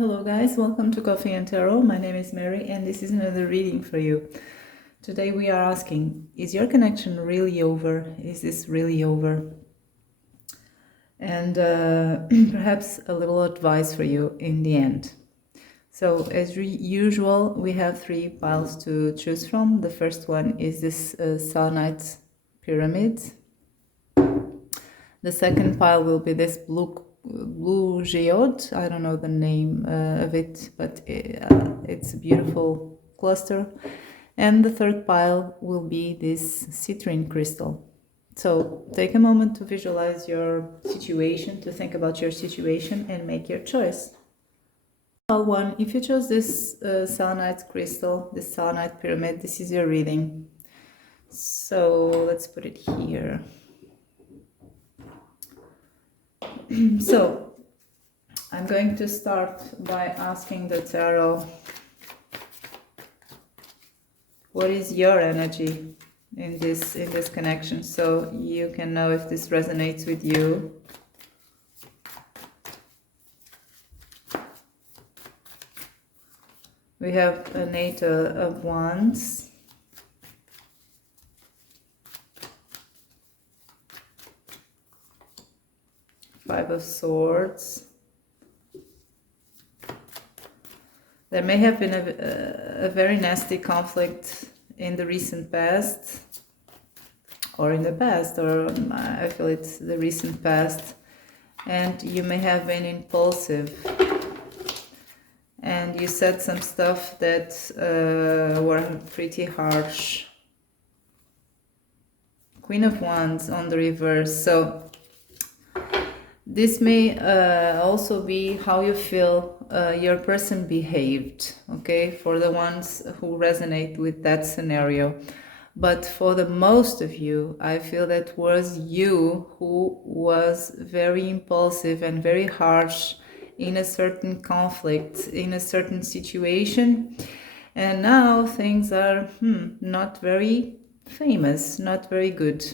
Hello guys, welcome to Coffee and Tarot. My name is Mary and this is another reading for you. Today we are asking, is your connection really over? Is this really over? And perhaps a little advice for you in the end. So as usual, we have three piles to choose from. The first one is this selenite pyramid. The second pile will be this blue geode. I don't know the name of it, but it's a beautiful cluster. And the third pile will be this citrine crystal. So take a moment to visualize your situation, to think about your situation and make your choice. Pile 1, if you chose this selenite crystal, this selenite pyramid, this is your reading. So let's put it here. So I'm going to start by asking the tarot, what is your energy in this connection, so you can know if this resonates with you. We have an 8 of Wands, Five of Swords. There may have been a very nasty conflict in the recent past, or in the past, or I feel it's the recent past, and you may have been impulsive, and you said some stuff that were pretty harsh. Queen of Wands on the reverse, so this may also be how you feel your person behaved, okay, for the ones who resonate with that scenario. But for the most of you, I feel that was you who was very impulsive and very harsh in a certain conflict, in a certain situation. And now things are not very famous, not very good.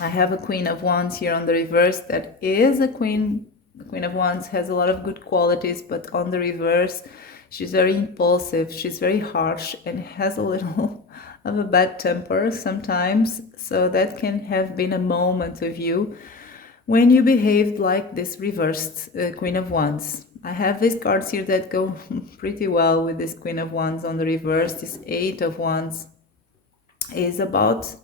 I have a Queen of Wands here on the reverse that is a queen. The Queen of Wands has a lot of good qualities, but on the reverse, she's very impulsive, she's very harsh, and has a little of a bad temper sometimes. So that can have been a moment of you when you behaved like this reversed Queen of Wands. I have these cards here that go pretty well with this Queen of Wands on the reverse. This 8 of Wands is about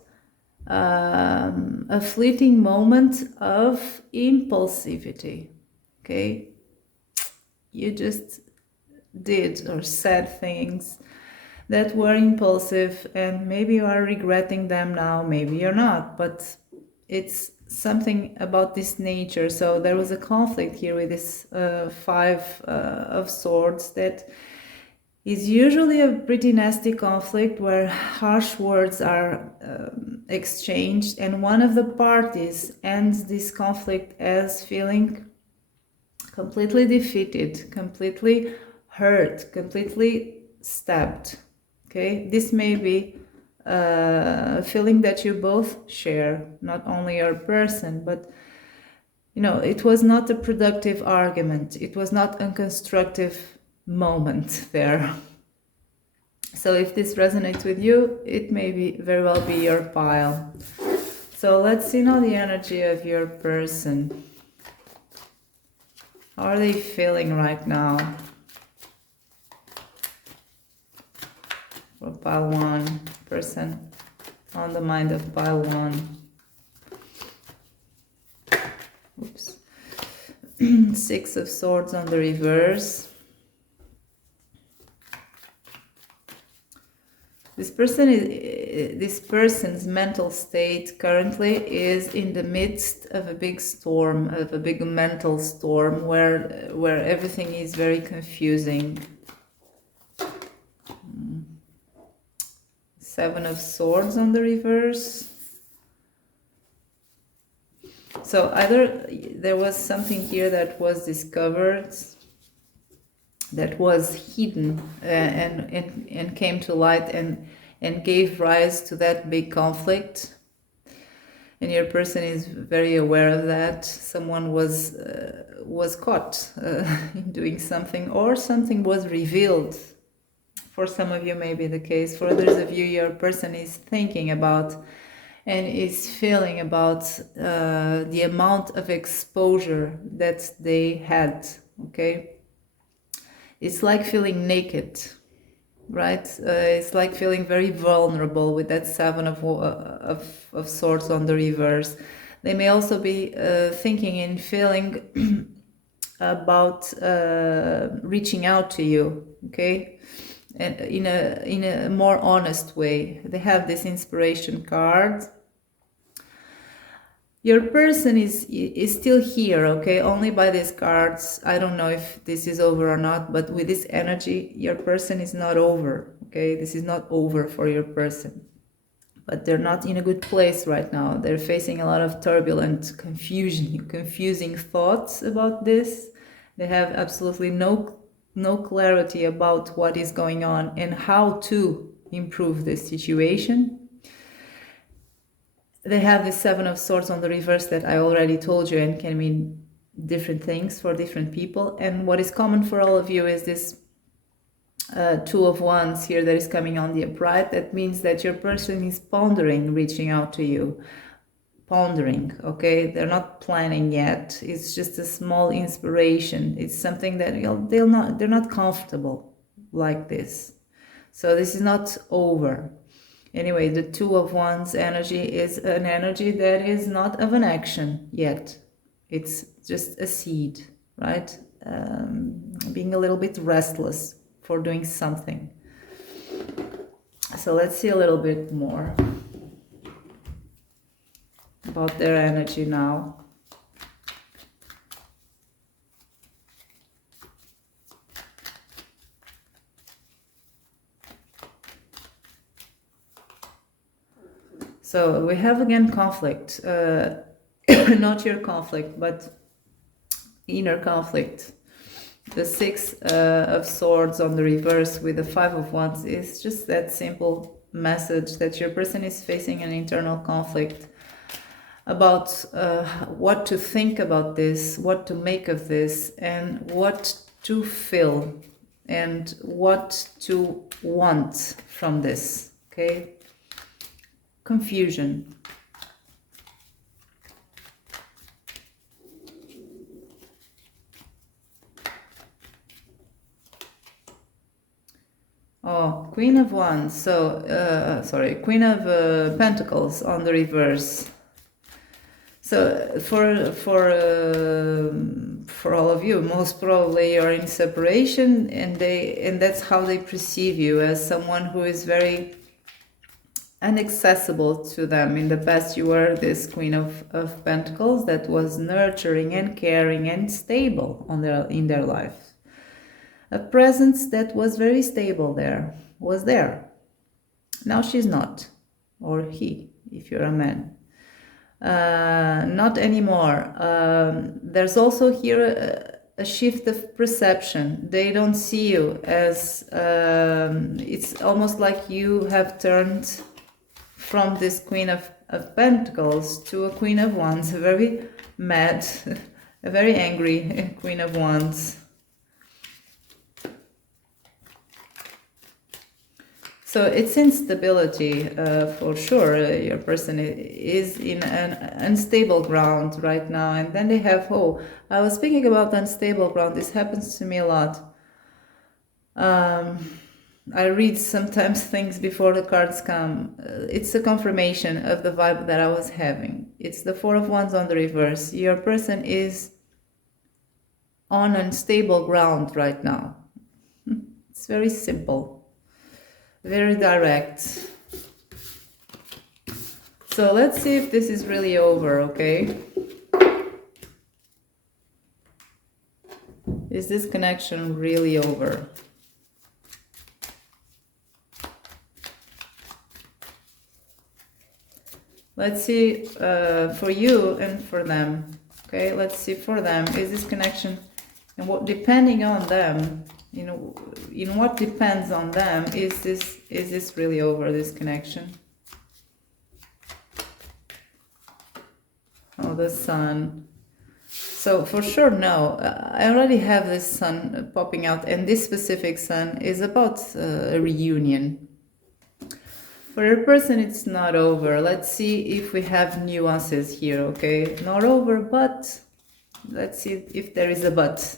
a fleeting moment of impulsivity, okay? You just did or said things that were impulsive, and maybe you are regretting them now, maybe you're not, but it's something about this nature. So there was a conflict here with this 5 of Swords that is usually a pretty nasty conflict where harsh words are exchanged, and one of the parties ends this conflict as feeling completely defeated, completely hurt, completely stabbed. Okay, this may be a feeling that you both share, not only your person, but you know, it was not a productive argument, it was not a constructive moment there. So if this resonates with you, it may be very well be your pile. So let's see now the energy of your person. How are they feeling right now? For pile 1, person on the mind of pile 1. Oops. 6 of Swords on the reverse. This person's mental state currently is in the midst of a big storm, of a big mental storm where everything is very confusing. 7 of Swords on the reverse. So either there was something here that was discovered, that was hidden and came to light and gave rise to that big conflict. and your person is very aware of that. Someone was caught in doing something, or something was revealed. For some of you may be the case. For others of you, your person is thinking about and is feeling about the amount of exposure that they had. Okay, it's like feeling naked, right? It's like feeling very vulnerable with that Seven of Swords on the reverse. They may also be thinking and feeling about reaching out to you, okay, and in a more honest way. They have this inspiration card. Your person is still here, okay, only by these cards. I don't know if this is over or not, but with this energy, your person is not over, okay? This is not over for your person. But they're not in a good place right now. They're facing a lot of turbulent confusing thoughts about this. They have absolutely no clarity about what is going on and how to improve this situation. They have the Seven of Swords on the reverse that I already told you, and can mean different things for different people. And what is common for all of you is this Two of Wands here that is coming on the upright. That means that your person is pondering reaching out to you. Pondering, okay? They're not planning yet. It's just a small inspiration. It's something that they're not comfortable like this. So this is not over. Anyway, the Two of Wands energy is an energy that is not of an action yet. It's just a seed, right? Being a little bit restless for doing something. So let's see a little bit more about their energy now. So we have again conflict, not your conflict, but inner conflict. The Six of Swords on the reverse with the Five of Wands is just that simple message that your person is facing an internal conflict about what to think about this, what to make of this, and what to feel, and what to want from this, okay? Confusion. Oh, Queen of Wands. So, sorry, Queen of Pentacles on the reverse. So for all of you, most probably you're in separation, and that's how they perceive you, as someone who is very inaccessible to them. In the past, you were this Queen of Pentacles that was nurturing and caring and stable in their life. A presence that was very stable was there. Now she's not, or he, if you're a man. Not anymore. There's also here a shift of perception. They don't see you as, it's almost like you have turned from this Queen of Pentacles to a Queen of Wands, a very mad, a very angry Queen of Wands. So it's instability, for sure. Your person is in an unstable ground right now. And then they have, oh, I was speaking about unstable ground. This happens to me a lot. I read sometimes things before the cards come. It's a confirmation of the vibe that I was having. It's the Four of Wands on the reverse. Your person is on unstable ground right now. It's very simple. Very direct. So let's see if this is really over, okay? Is this connection really over? Let's see for you and for them, okay? Let's see for them. Is this connection, and what, depending on them, you know, in what depends on them, is this really over, this connection? Oh, the sun. So for sure, no. I already have this sun popping out, and this specific sun is about a reunion. For your person, it's not over. Let's see if we have nuances here, okay? Not over, but let's see if there is a but.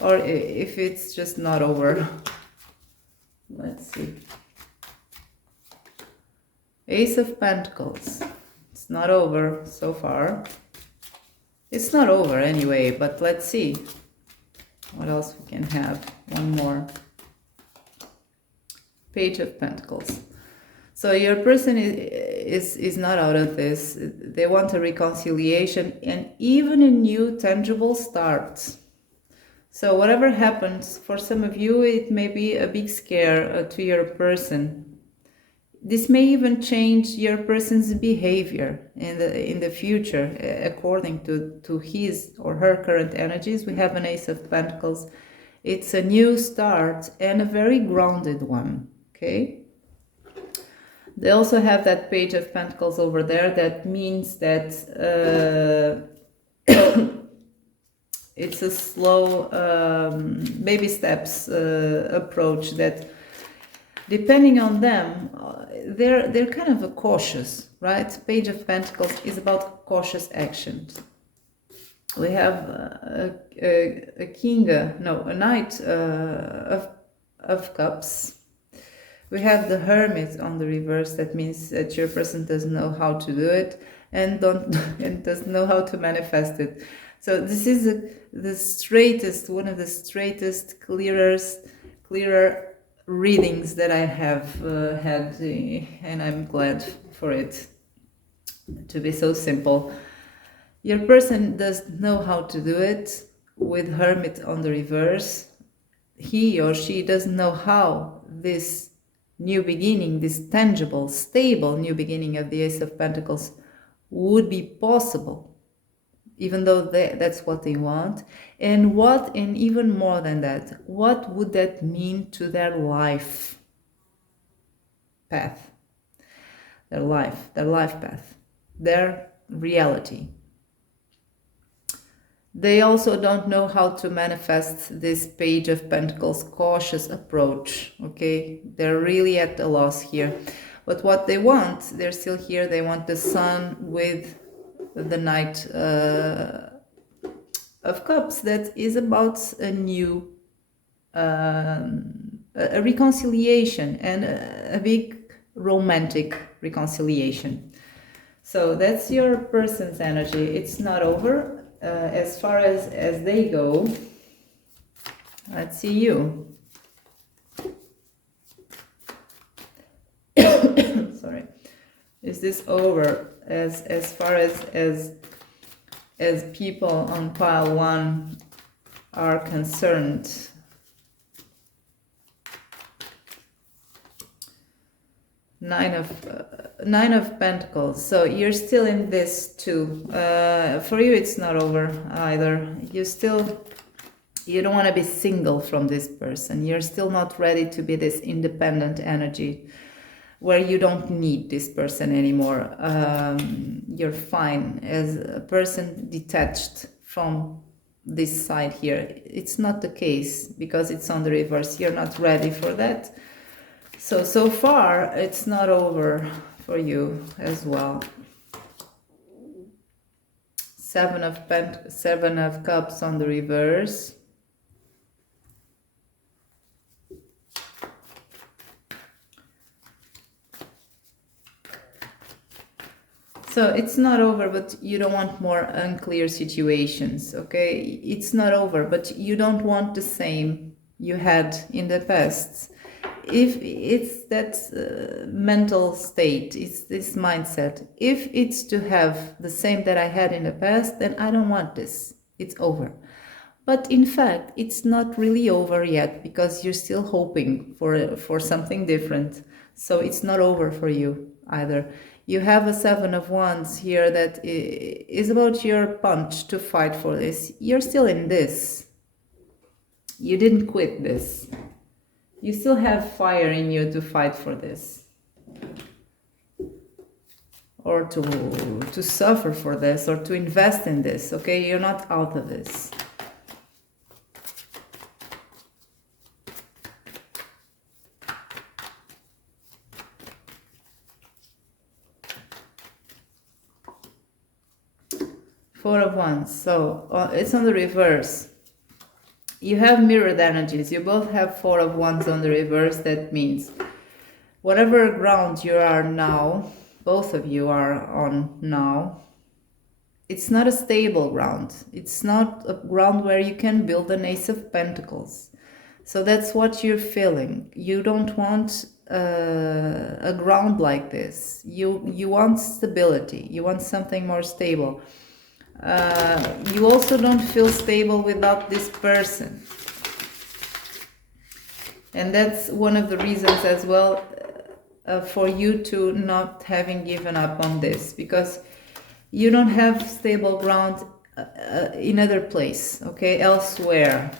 Or if it's just not over. Let's see. Ace of Pentacles. It's not over so far. It's not over anyway, but let's see what else we can have. One more. Page of Pentacles. So your person is not out of this. They want a reconciliation and even a new tangible start. So whatever happens, for some of you, it may be a big scare to your person. This may even change your person's behavior in the future, according to his or her current energies. We have an Ace of Pentacles. It's a new start and a very grounded one, okay? They also have that Page of Pentacles over there. That means that it's a slow, baby steps approach that, depending on them, they're kind of a cautious, right? Page of Pentacles is about cautious actions. We have a king, a knight of cups. We have the Hermit on the reverse. That means that your person doesn't know how to do it and doesn't know how to manifest it. So this is the straightest, one of the straightest, clearer readings that I have had, and I'm glad for it to be so simple. Your person doesn't know how to do it with Hermit on the reverse. He or she doesn't know how this new beginning, this tangible, stable new beginning of the Ace of Pentacles would be possible, even though that's what they want. And even more than that, what would that mean to their life path, their life path, their reality? They also don't know how to manifest this Page of Pentacles cautious approach, okay? They're really at a loss here. But what they want, they're still here, they want the Sun with the Knight of Cups. That is about a new, a reconciliation, and a big romantic reconciliation. So that's your person's energy. It's not over. As far as they go, let's see you. Sorry. Is this over as far as people on pile 1 are concerned? Nine of Pentacles. So you're still in this too. For you, it's not over either. You don't want to be single from this person. You're still not ready to be this independent energy where you don't need this person anymore. You're fine as a person detached from this side here. It's not the case because it's on the reverse. You're not ready for that. So far, it's not over for you as well. Seven of Cups on the reverse. So it's not over, but you don't want more unclear situations, okay? It's not over, but you don't want the same you had in the past. If it's that mental state, it's this mindset. If it's to have the same that I had in the past, then I don't want this. It's over. But in fact, it's not really over yet because you're still hoping for something different. So it's not over for you either. You have a 7 of Wands here that is about your punch to fight for this. You're still in this. You didn't quit this. You still have fire in you to fight for this. or to suffer for this or to invest in this, okay? You're not out of this. Four of Wands. So it's on the reverse. You have mirrored energies. You both have Four of Wands on the reverse. That means whatever ground you are now, both of you are on now, it's not a stable ground. It's not a ground where you can build an Ace of Pentacles. So that's what you're feeling. You don't want a ground like this. You want stability. You want something more stable. You also don't feel stable without this person. And that's one of the reasons as well for you to not having given up on this, because you don't have stable ground in other place, okay, elsewhere.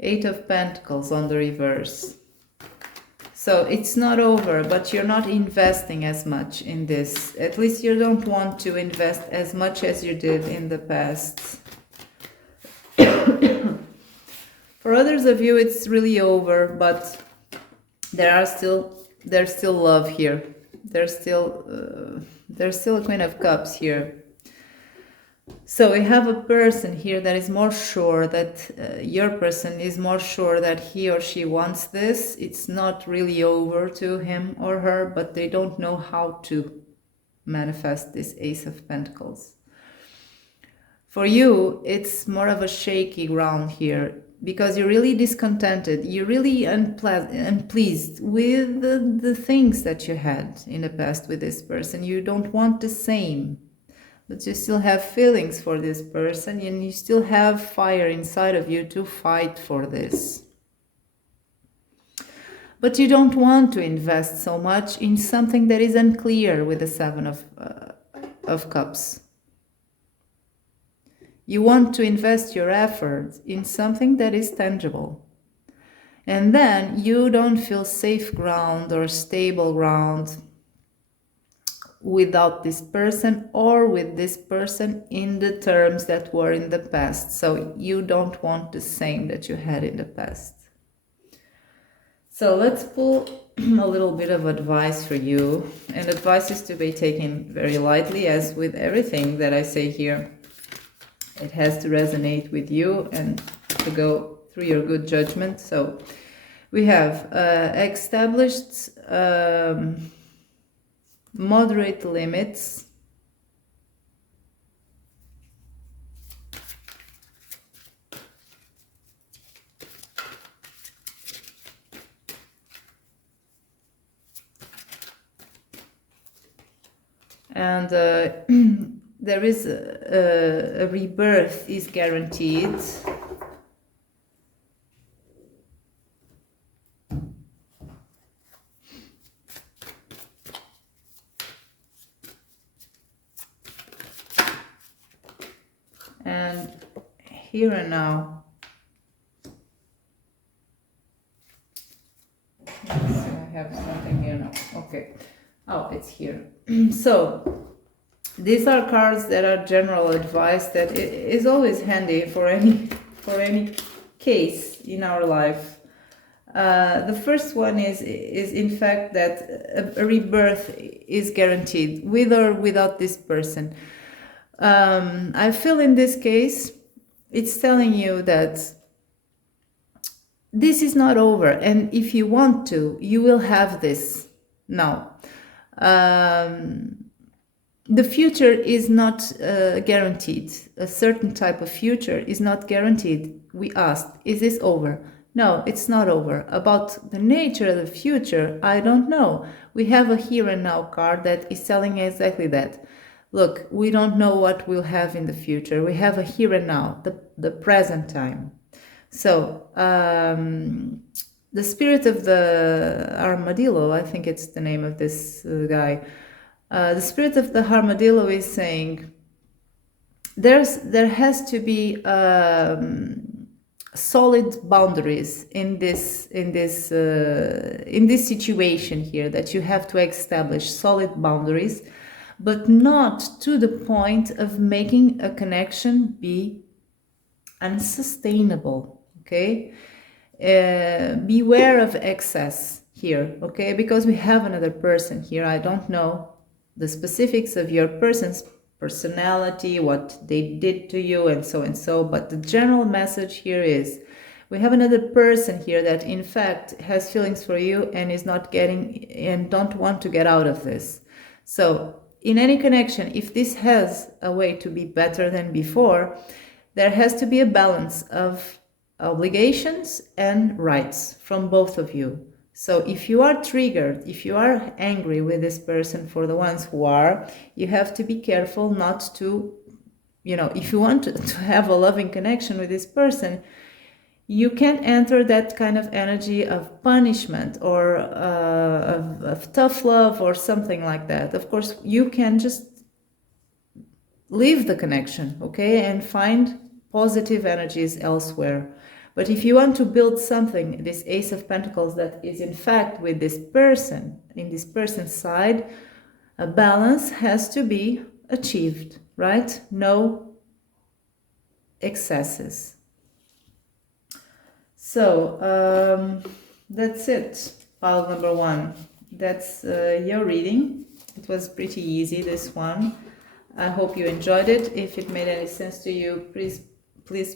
Eight of Pentacles on the reverse. So it's not over, but you're not investing as much in this. At least you don't want to invest as much as you did in the past. For others of you, it's really over, but there's still love here. There's still a Queen of Cups here. So we have a person here that is more sure that your person is more sure that he or she wants this. It's not really over to him or her, but they don't know how to manifest this Ace of Pentacles. For you, it's more of a shaky ground here, because you're really discontented. You're really unpleased with the things that you had in the past with this person. You don't want the same. But you still have feelings for this person, and you still have fire inside of you to fight for this. But you don't want to invest so much in something that is unclear with the Seven of Cups. You want to invest your effort in something that is tangible. And then you don't feel safe ground or stable ground without this person, or with this person in the terms that were in the past. So you don't want the same that you had in the past. So let's pull a little bit of advice for you. And advice is to be taken very lightly, as with everything that I say here. It has to resonate with you and to go through your good judgment. So we have established moderate limits, and there is a rebirth is guaranteed. And here and now, I have something here now. Okay. Oh, it's here. So these are cards that are general advice that is always handy for any case in our life. The first one is in fact that a rebirth is guaranteed, with or without this person. I feel in this case, it's telling you that this is not over, and if you want to, you will have this now. The future is not guaranteed. A certain type of future is not guaranteed. We asked, is this over? No, it's not over. About the nature of the future, I don't know. We have a here and now card that is telling exactly that. Look, we don't know what we'll have in the future. We have a here and now, the present time. So, the spirit of the armadillo, I think it's the name of this guy. The spirit of the armadillo is saying there has to be solid boundaries in this situation here, that you have to establish solid boundaries, but not to the point of making a connection be unsustainable. Okay, beware of excess here. Okay, because we have another person here. I don't know the specifics of your person's personality, what they did to you, and so, but the general message here is we have another person here that in fact has feelings for you and is not getting and don't want to get out of this. So in any connection, if this has a way to be better than before, there has to be a balance of obligations and rights from both of you. So if you are triggered, if you are angry with this person, for the ones who are, you have to be careful not to, if you want to have a loving connection with this person, you can't enter that kind of energy of punishment or of tough love or something like that. Of course, you can just leave the connection, okay, and find positive energies elsewhere. But if you want to build something, this Ace of Pentacles that is in fact with this person, in this person's side, a balance has to be achieved, right? No excesses. So that's it, pile number 1. That's your reading. It was pretty easy, this one. I hope you enjoyed it. If it made any sense to you, please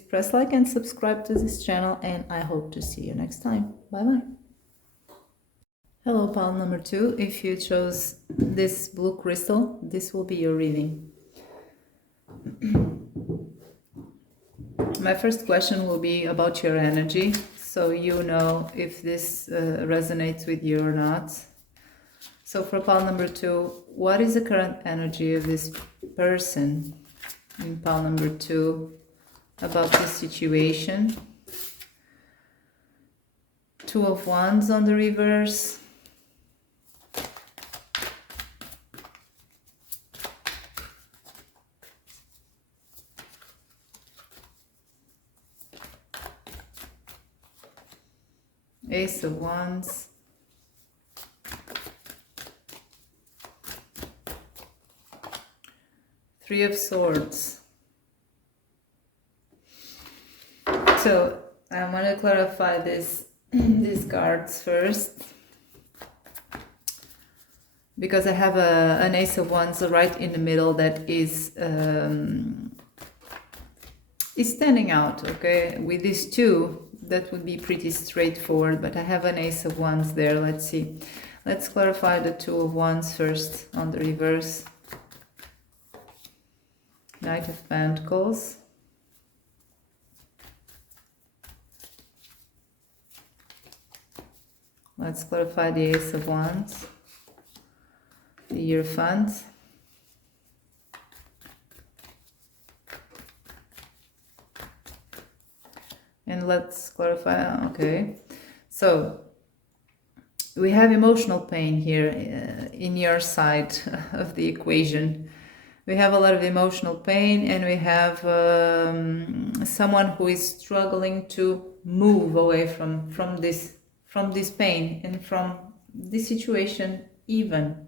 press like and subscribe to this channel, and I hope to see you next time. Bye-bye. Hello, pile number 2. If you chose this blue crystal, this will be your reading. My first question will be about your energy, so you know if this resonates with you or not. So for pile number 2, what is the current energy of this person in pile number 2 about this situation? 2 of Wands on the reverse. Ace of Wands. Three of Swords. So I want to clarify these cards first, because I have an Ace of Wands right in the middle that is standing out. Okay, with these two, that would be pretty straightforward, but I have an Ace of Wands there. Let's see. Let's clarify the Two of Wands first on the reverse. Knight of Pentacles. Let's clarify the Ace of Wands. The Hierophant. And let's clarify, okay. So we have emotional pain here in your side of the equation. We have a lot of emotional pain, and we have someone who is struggling to move away from this pain and from this situation even.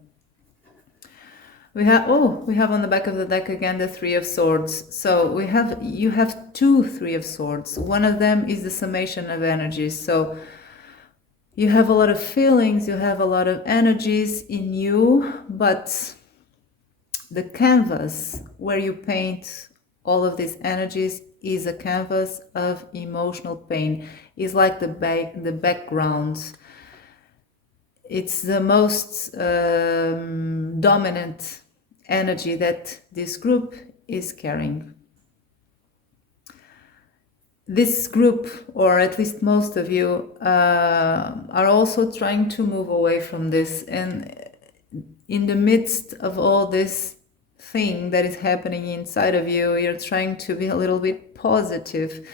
We have on the back of the deck again the Three of Swords. So you have two Three of Swords. One of them is the summation of energies. So you have a lot of feelings, you have a lot of energies in you, but the canvas where you paint all of these energies is a canvas of emotional pain. It's like the background. It's the most dominant energy that this group is carrying. This group, or at least most of you, are also trying to move away from this. And in the midst of all this thing that is happening inside of you, you're trying to be a little bit positive.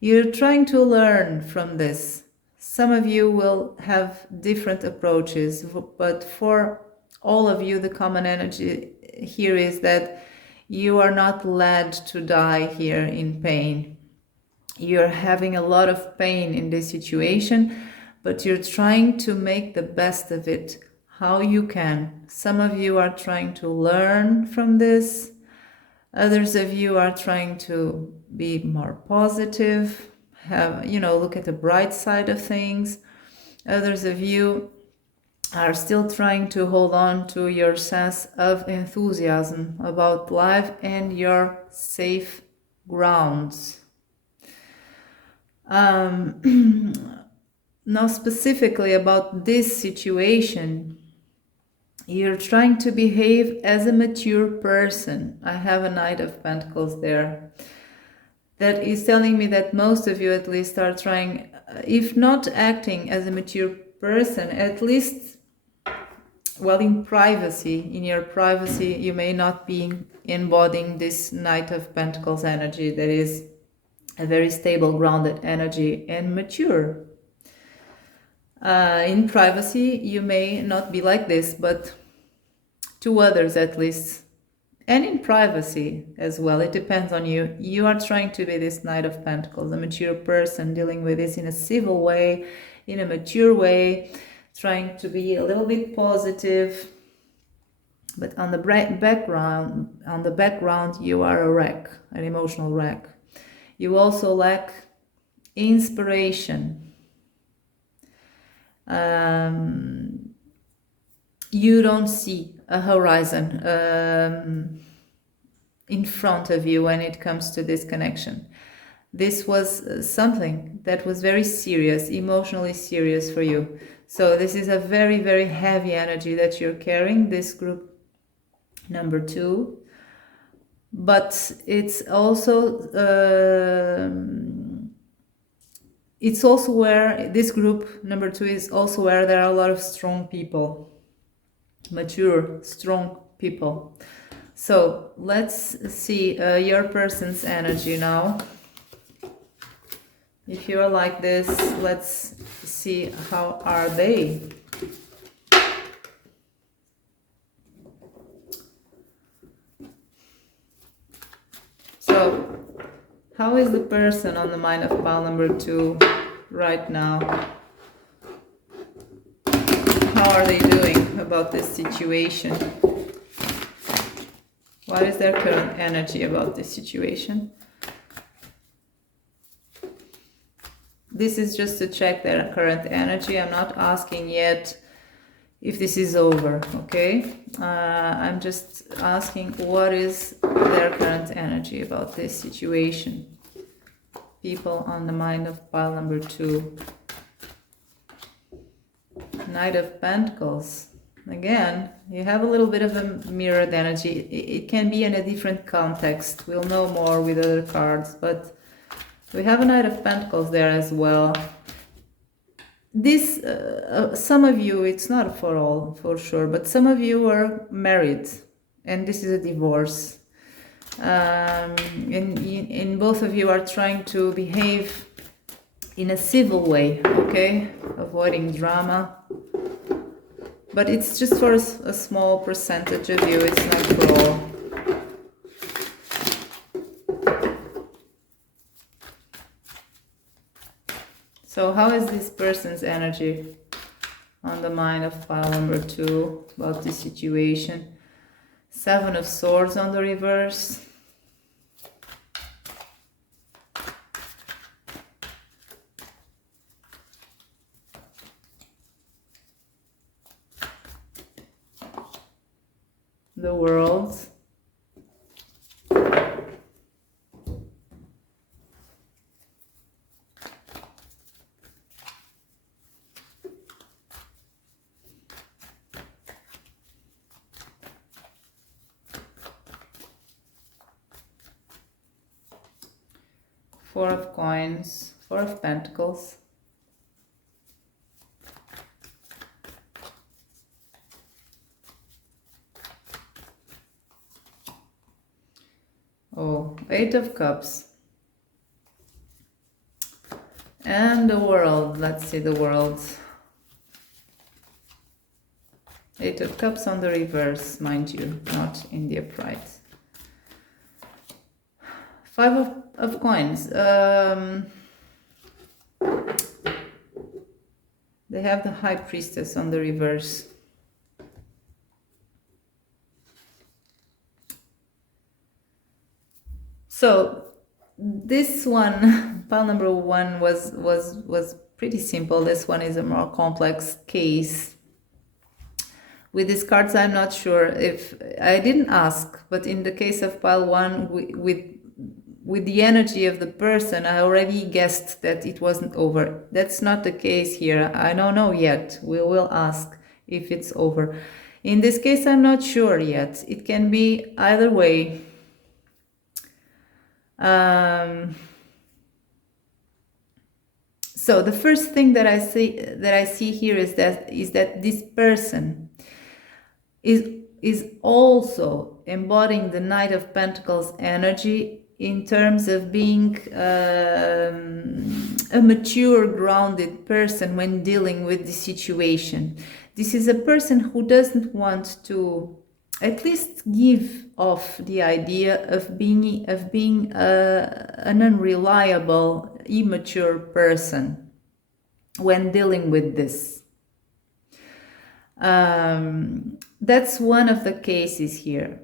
You're trying to learn from this. Some of you will have different approaches, but for all of you, the common energy here is that you are not led to die here in pain. You're having a lot of pain in this situation, but you're trying to make the best of it how you can. Some of you are trying to learn from this. Others of you are trying to be more positive, look at the bright side of things. Others of you are still trying to hold on to your sense of enthusiasm about life and your safe grounds. Now, specifically about this situation, you're trying to behave as a mature person. I have a Knight of Pentacles there. That is telling me that most of you at least are trying, if not acting as a mature person, at least, well, in privacy. In your privacy, you may not be embodying this Knight of Pentacles energy that is a very stable, grounded energy and mature. In privacy, you may not be like this, but to others at least, and in privacy as well, it depends on you. You are trying to be this Knight of Pentacles, a mature person, dealing with this in a civil way, in a mature way, trying to be a little bit positive. But on the background, you are a wreck, an emotional wreck. You also lack inspiration. You don't see a horizon in front of you when it comes to this connection. This was something that was very serious, emotionally serious for you. So this is a very, very heavy energy that you're carrying, this group number 2. But it's also where this group number 2 is also where there are a lot of strong people, mature, strong people. So let's see your person's energy now. If you're like this, let's see how are they. So, how is the person on the mind of pile number 2 right now? How are they doing about this situation? What is their current energy about this situation? This is just to check their current energy. I'm not asking yet if this is over, okay? I'm just asking what is their current energy about this situation. People on the mind of pile number 2. Knight of Pentacles. Again, you have a little bit of a mirrored energy. It can be in a different context. We'll know more with other cards, but we have a Knight of Pentacles there as well. This, some of you, it's not for all, for sure, but some of you are married, and this is a divorce. And both of you are trying to behave in a civil way, okay? Avoiding drama. But it's just for a small percentage of you, it's not for all. So how is this person's energy on the mind of pile number 2 about this situation? 7 of Swords on the reverse. The World. Four of Coins, 4 of Pentacles. Oh, 8 of Cups. And the World. Let's see the World. 8 of Cups on the reverse, mind you, not in the upright. Five of coins. They have the High Priestess on the reverse. So this one, pile number one, was pretty simple. This one is a more complex case. With these cards, I'm not sure if I didn't ask, but in the case of pile one, with the energy of the person, I already guessed that it wasn't over. That's not the case here. I don't know yet. We will ask if it's over. In this case, I'm not sure yet. It can be either way. So the first thing that I see here is that this person is also embodying the Knight of Pentacles energy in terms of being a mature, grounded person when dealing with the situation. This is a person who doesn't want to at least give off the idea of being an unreliable, immature person when dealing with this. That's one of the cases here.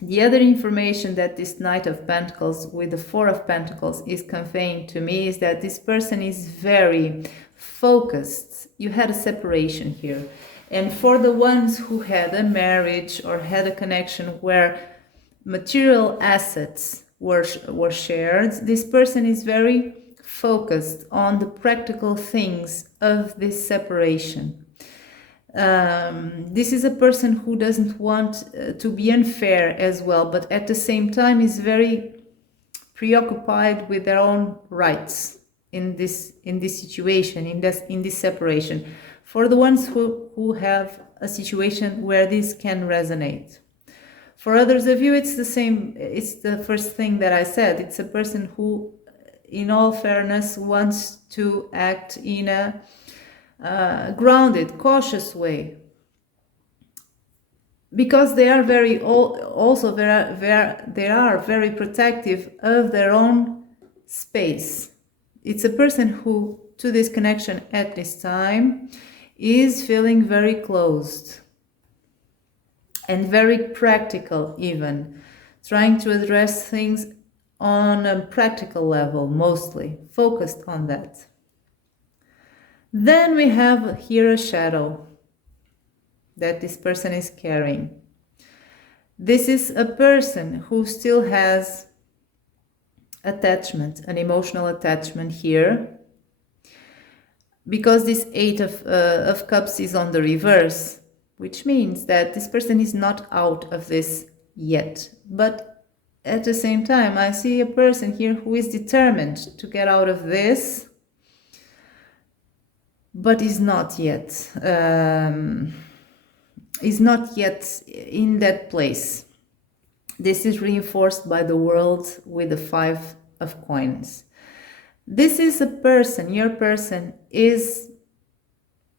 The other information that this Knight of Pentacles with the Four of Pentacles is conveying to me is that this person is very focused. You had a separation here. And for the ones who had a marriage or had a connection where material assets were shared, this person is very focused on the practical things of this separation. This is a person who doesn't want to be unfair as well, but at the same time is very preoccupied with their own rights in this situation, in this separation. For the ones who have a situation where this can resonate. For others of you, it's the same. It's the first thing that I said. It's a person who, in all fairness, wants to act in a grounded, cautious way, because they are very very protective of their own space. It's a person who, to this connection at this time, is feeling very closed and very practical, even trying to address things on a practical level, mostly focused on that. Then we have here a shadow that this person is carrying. This is a person who still has attachment, an emotional attachment here, because this Eight of Cups is on the reverse, which means that this person is not out of this yet. But at the same time, I see a person here who is determined to get out of this, but is not yet in that place. This is reinforced by the World with the Five of Coins. This is a person, your person is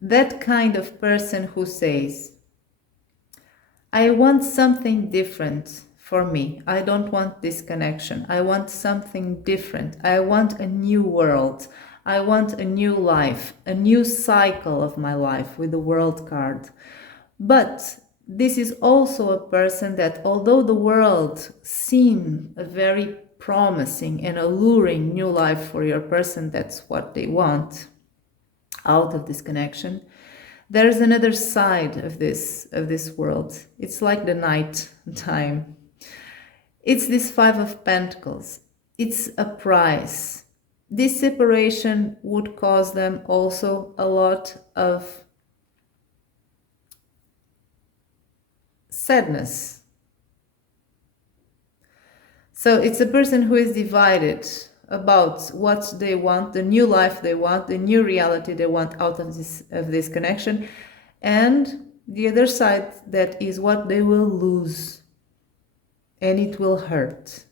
that kind of person who says, I want something different for me. I don't want this connection. I want something different. I want a new world. I want a new life, a new cycle of my life with the World card. But this is also a person that, although the world seems a very promising and alluring new life for your person, that's what they want out of this connection, there's another side of this world. It's like the night time. It's this Five of Pentacles. It's a price. This separation would cause them also a lot of sadness. So it's a person who is divided about what they want, the new life they want, the new reality they want out of this connection, and the other side, that is what they will lose, and it will hurt.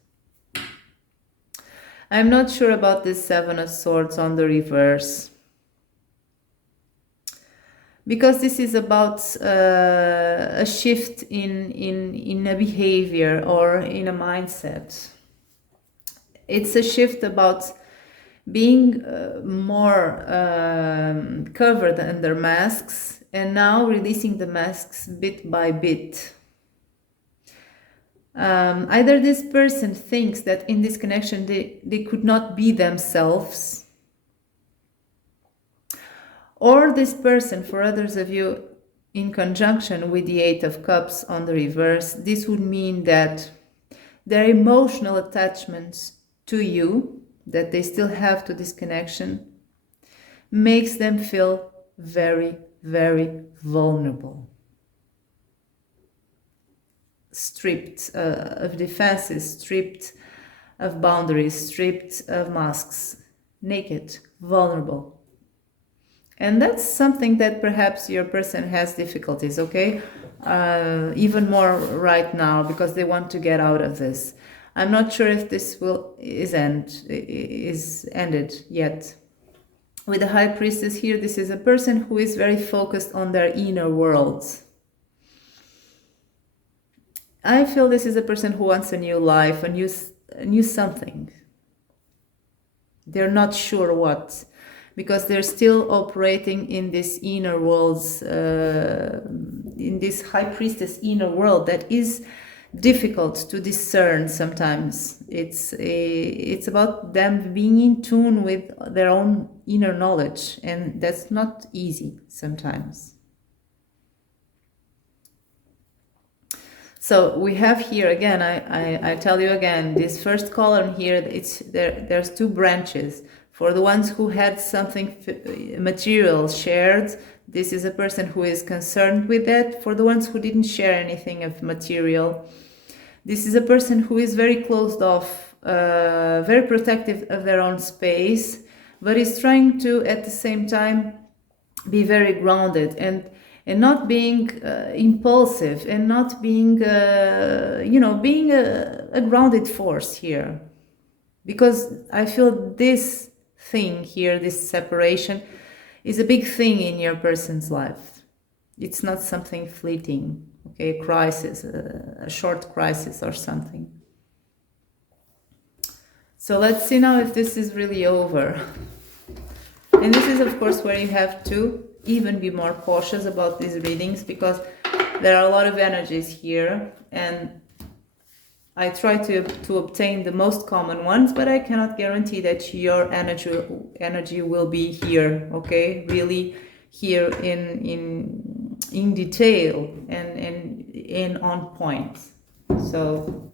I'm not sure about this Seven of Swords on the reverse, because this is about a shift in a behavior or in a mindset. It's a shift about being more covered under masks, and now releasing the masks bit by bit. Either this person thinks that in this connection they could not be themselves, or this person, for others of you, in conjunction with the Eight of Cups on the reverse, this would mean that their emotional attachments to you, that they still have to this connection, makes them feel very, very vulnerable. Stripped of defenses, stripped of boundaries, stripped of masks, naked, vulnerable. And that's something that perhaps your person has difficulties, okay? Even more right now, because they want to get out of this. I'm not sure if this is ended yet. With the High Priestess here, this is a person who is very focused on their inner worlds. I feel this is a person who wants a new life, a new something. They're not sure what, because they're still operating in this inner worlds, in this High Priestess inner world that is difficult to discern sometimes. It's about them being in tune with their own inner knowledge, and that's not easy sometimes. So we have here again, I tell you again, this first column here, there's two branches. For the ones who had something material shared, this is a person who is concerned with that. For the ones who didn't share anything of material, this is a person who is very closed off, very protective of their own space, but is trying to, at the same time, be very grounded and not being impulsive, and not being, being a grounded force here. Because I feel this thing here, this separation, is a big thing in your person's life. It's not something fleeting, okay, a crisis, a short crisis or something. So let's see now if this is really over. And this is, of course, where you have to even be more cautious about these readings, because there are a lot of energies here, and I try to obtain the most common ones, but I cannot guarantee that your energy will be here, okay? Really here in detail and on point. So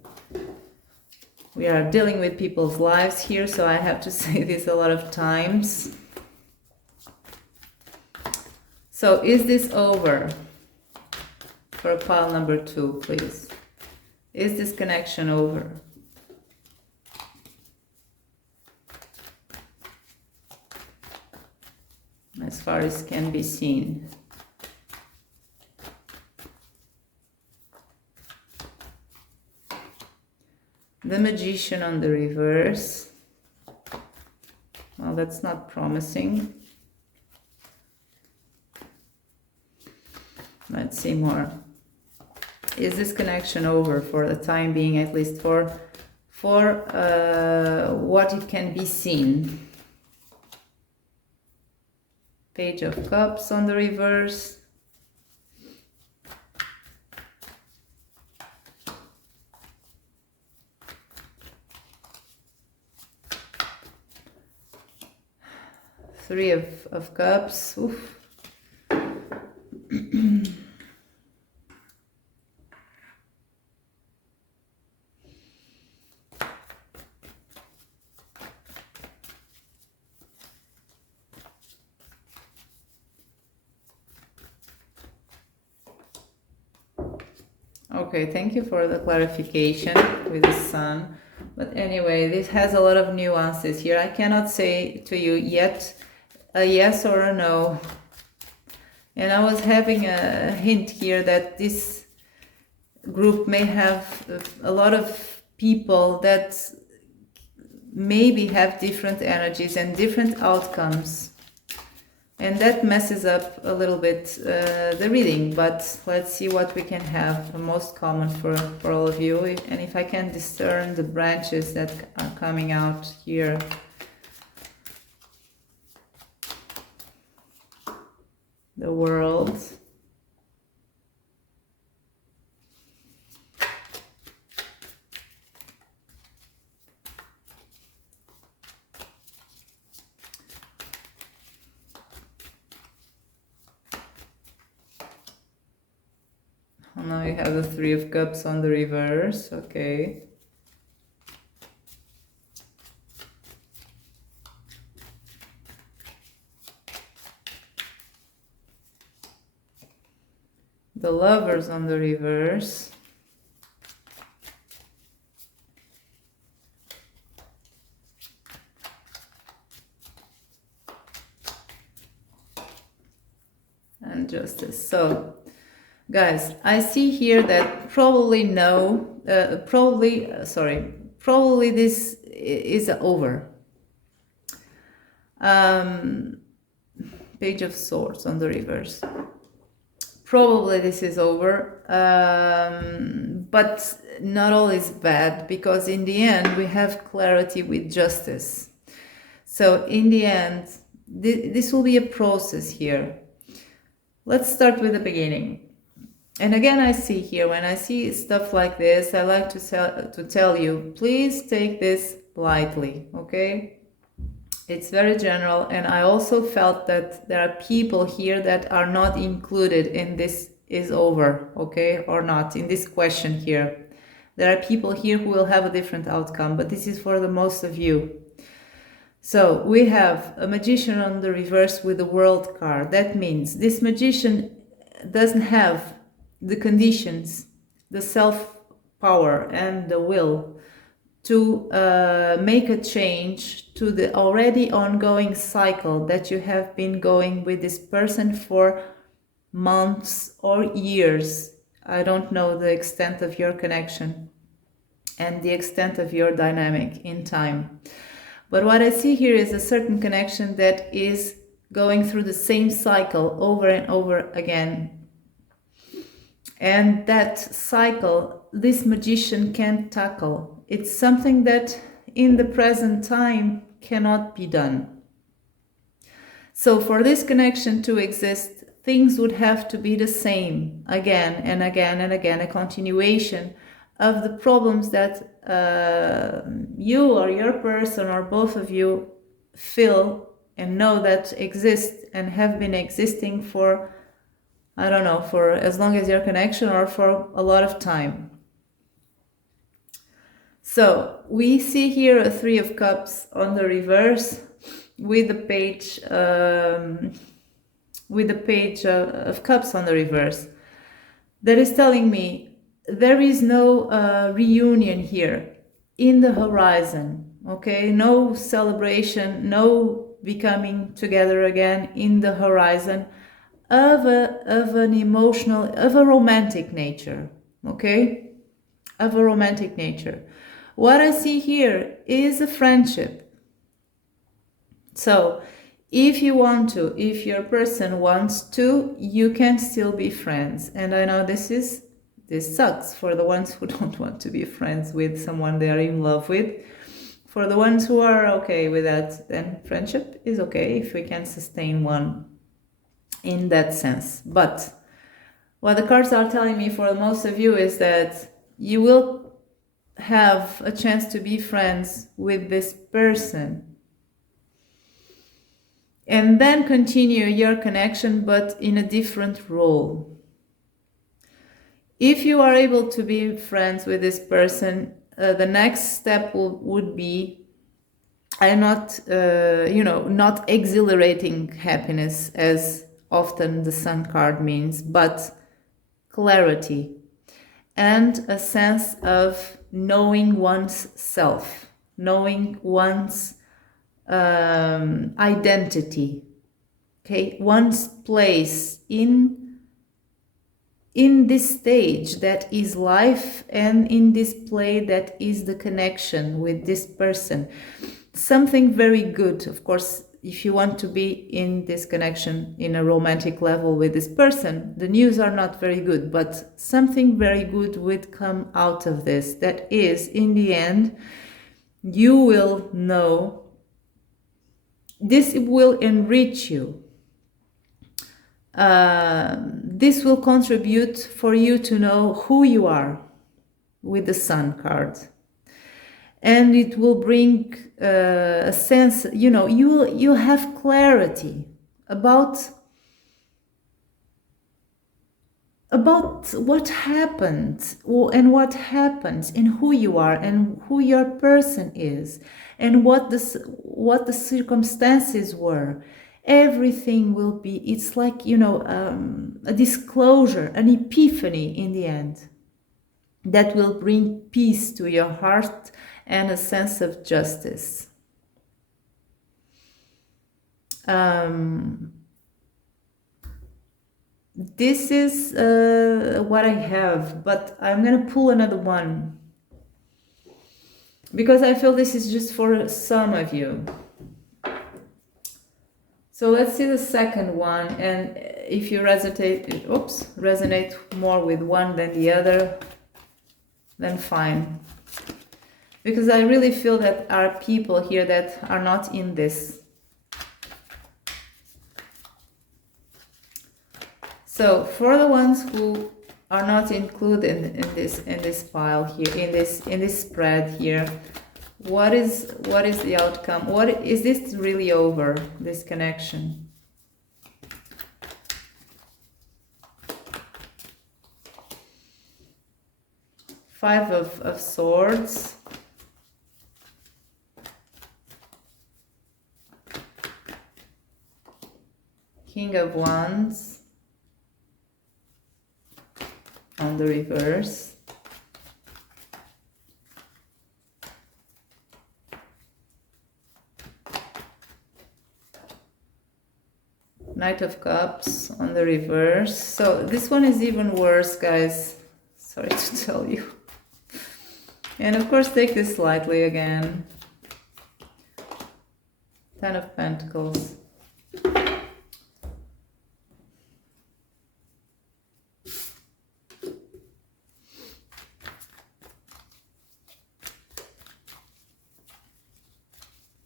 we are dealing with people's lives here, so I have to say this a lot of times. So is this over? For pile number 2, please. Is this connection over? As far as can be seen. The Magician on the reverse. Well, that's not promising. Let's see more. Is this connection over for the time being, at least for what it can be seen? Page of Cups on the reverse. Three of Cups. Oof. Okay, thank you for the clarification with the Sun. But anyway, this has a lot of nuances here. I cannot say to you yet a yes or a no. And I was having a hint here that this group may have a lot of people that maybe have different energies and different outcomes. And that messes up a little bit the reading, but let's see what we can have, the most common for all of you. And if I can discern the branches that are coming out here. The World. Now you have the Three of Cups on the reverse, okay. The Lovers on the reverse. And Justice. So, guys, I see here that probably this is over. Page of Swords on the reverse. Probably this is over, but not all is bad, because in the end we have clarity with Justice. So in the end, this will be a process here. Let's start with the beginning. And again, I see here, when I see stuff like this, I like to tell you, please take this lightly, okay? It's very general, and I also felt that there are people here that are not included in this is over, okay, or not, in this question here. There are people here who will have a different outcome, but this is for the most of you. So we have a Magician on the reverse with the World card. That means this Magician doesn't have the conditions, the self-power and the will to make a change to the already ongoing cycle that you have been going with this person for months or years. I don't know the extent of your connection and the extent of your dynamic in time. But what I see here is a certain connection that is going through the same cycle over and over again. And that cycle, this Magician can't tackle. It's something that in the present time cannot be done. So for this connection to exist, things would have to be the same again and again and again, a continuation of the problems that you or your person or both of you feel and know that exist and have been existing for, I don't know, for as long as your connection or for a lot of time. So we see here a Three of Cups on the reverse with the Page of Cups on the reverse. That is telling me there is no reunion here in the horizon, okay? No celebration, no becoming together again in the horizon of an emotional, of a romantic nature, okay? Of a romantic nature. What I see here is a friendship. So if you want to, if your person wants to, you can still be friends. And I know this sucks for the ones who don't want to be friends with someone they are in love with. For the ones who are okay with that, then friendship is okay if we can sustain one in that sense. But what the cards are telling me for most of you is that you will have a chance to be friends with this person and then continue your connection, but in a different role. If you are able to be friends with this person, the next step would be, not exhilarating happiness as often the Sun card means, but clarity and a sense of knowing one's self, knowing one's identity, okay, one's place in this stage that is life and in this play that is the connection with this person. Something very good, of course. If you want to be in this connection in a romantic level with this person, the news are not very good, but something very good would come out of this. That is, in the end, you will know, this will enrich you. This will contribute for you to know who you are with the Sun card. And it will bring a sense, you know, you have clarity about what happened and what happens and who you are and who your person is and what the circumstances were. Everything will be, it's like, you know, a disclosure, an epiphany in the end that will bring peace to your heart and a sense of justice. This is what I have, but I'm gonna pull another one because I feel this is just for some of you. So let's see the second one, and if you resonate more with one than the other, then fine. Because I really feel that there are people here that are not in this. So for the ones who are not included in this pile here, in this spread here, what is the outcome? What is this really over, this connection? Five of Swords. King of Wands on the reverse. Knight of Cups on the reverse. So this one is even worse, guys. Sorry to tell you. And of course, take this lightly again. Ten of Pentacles.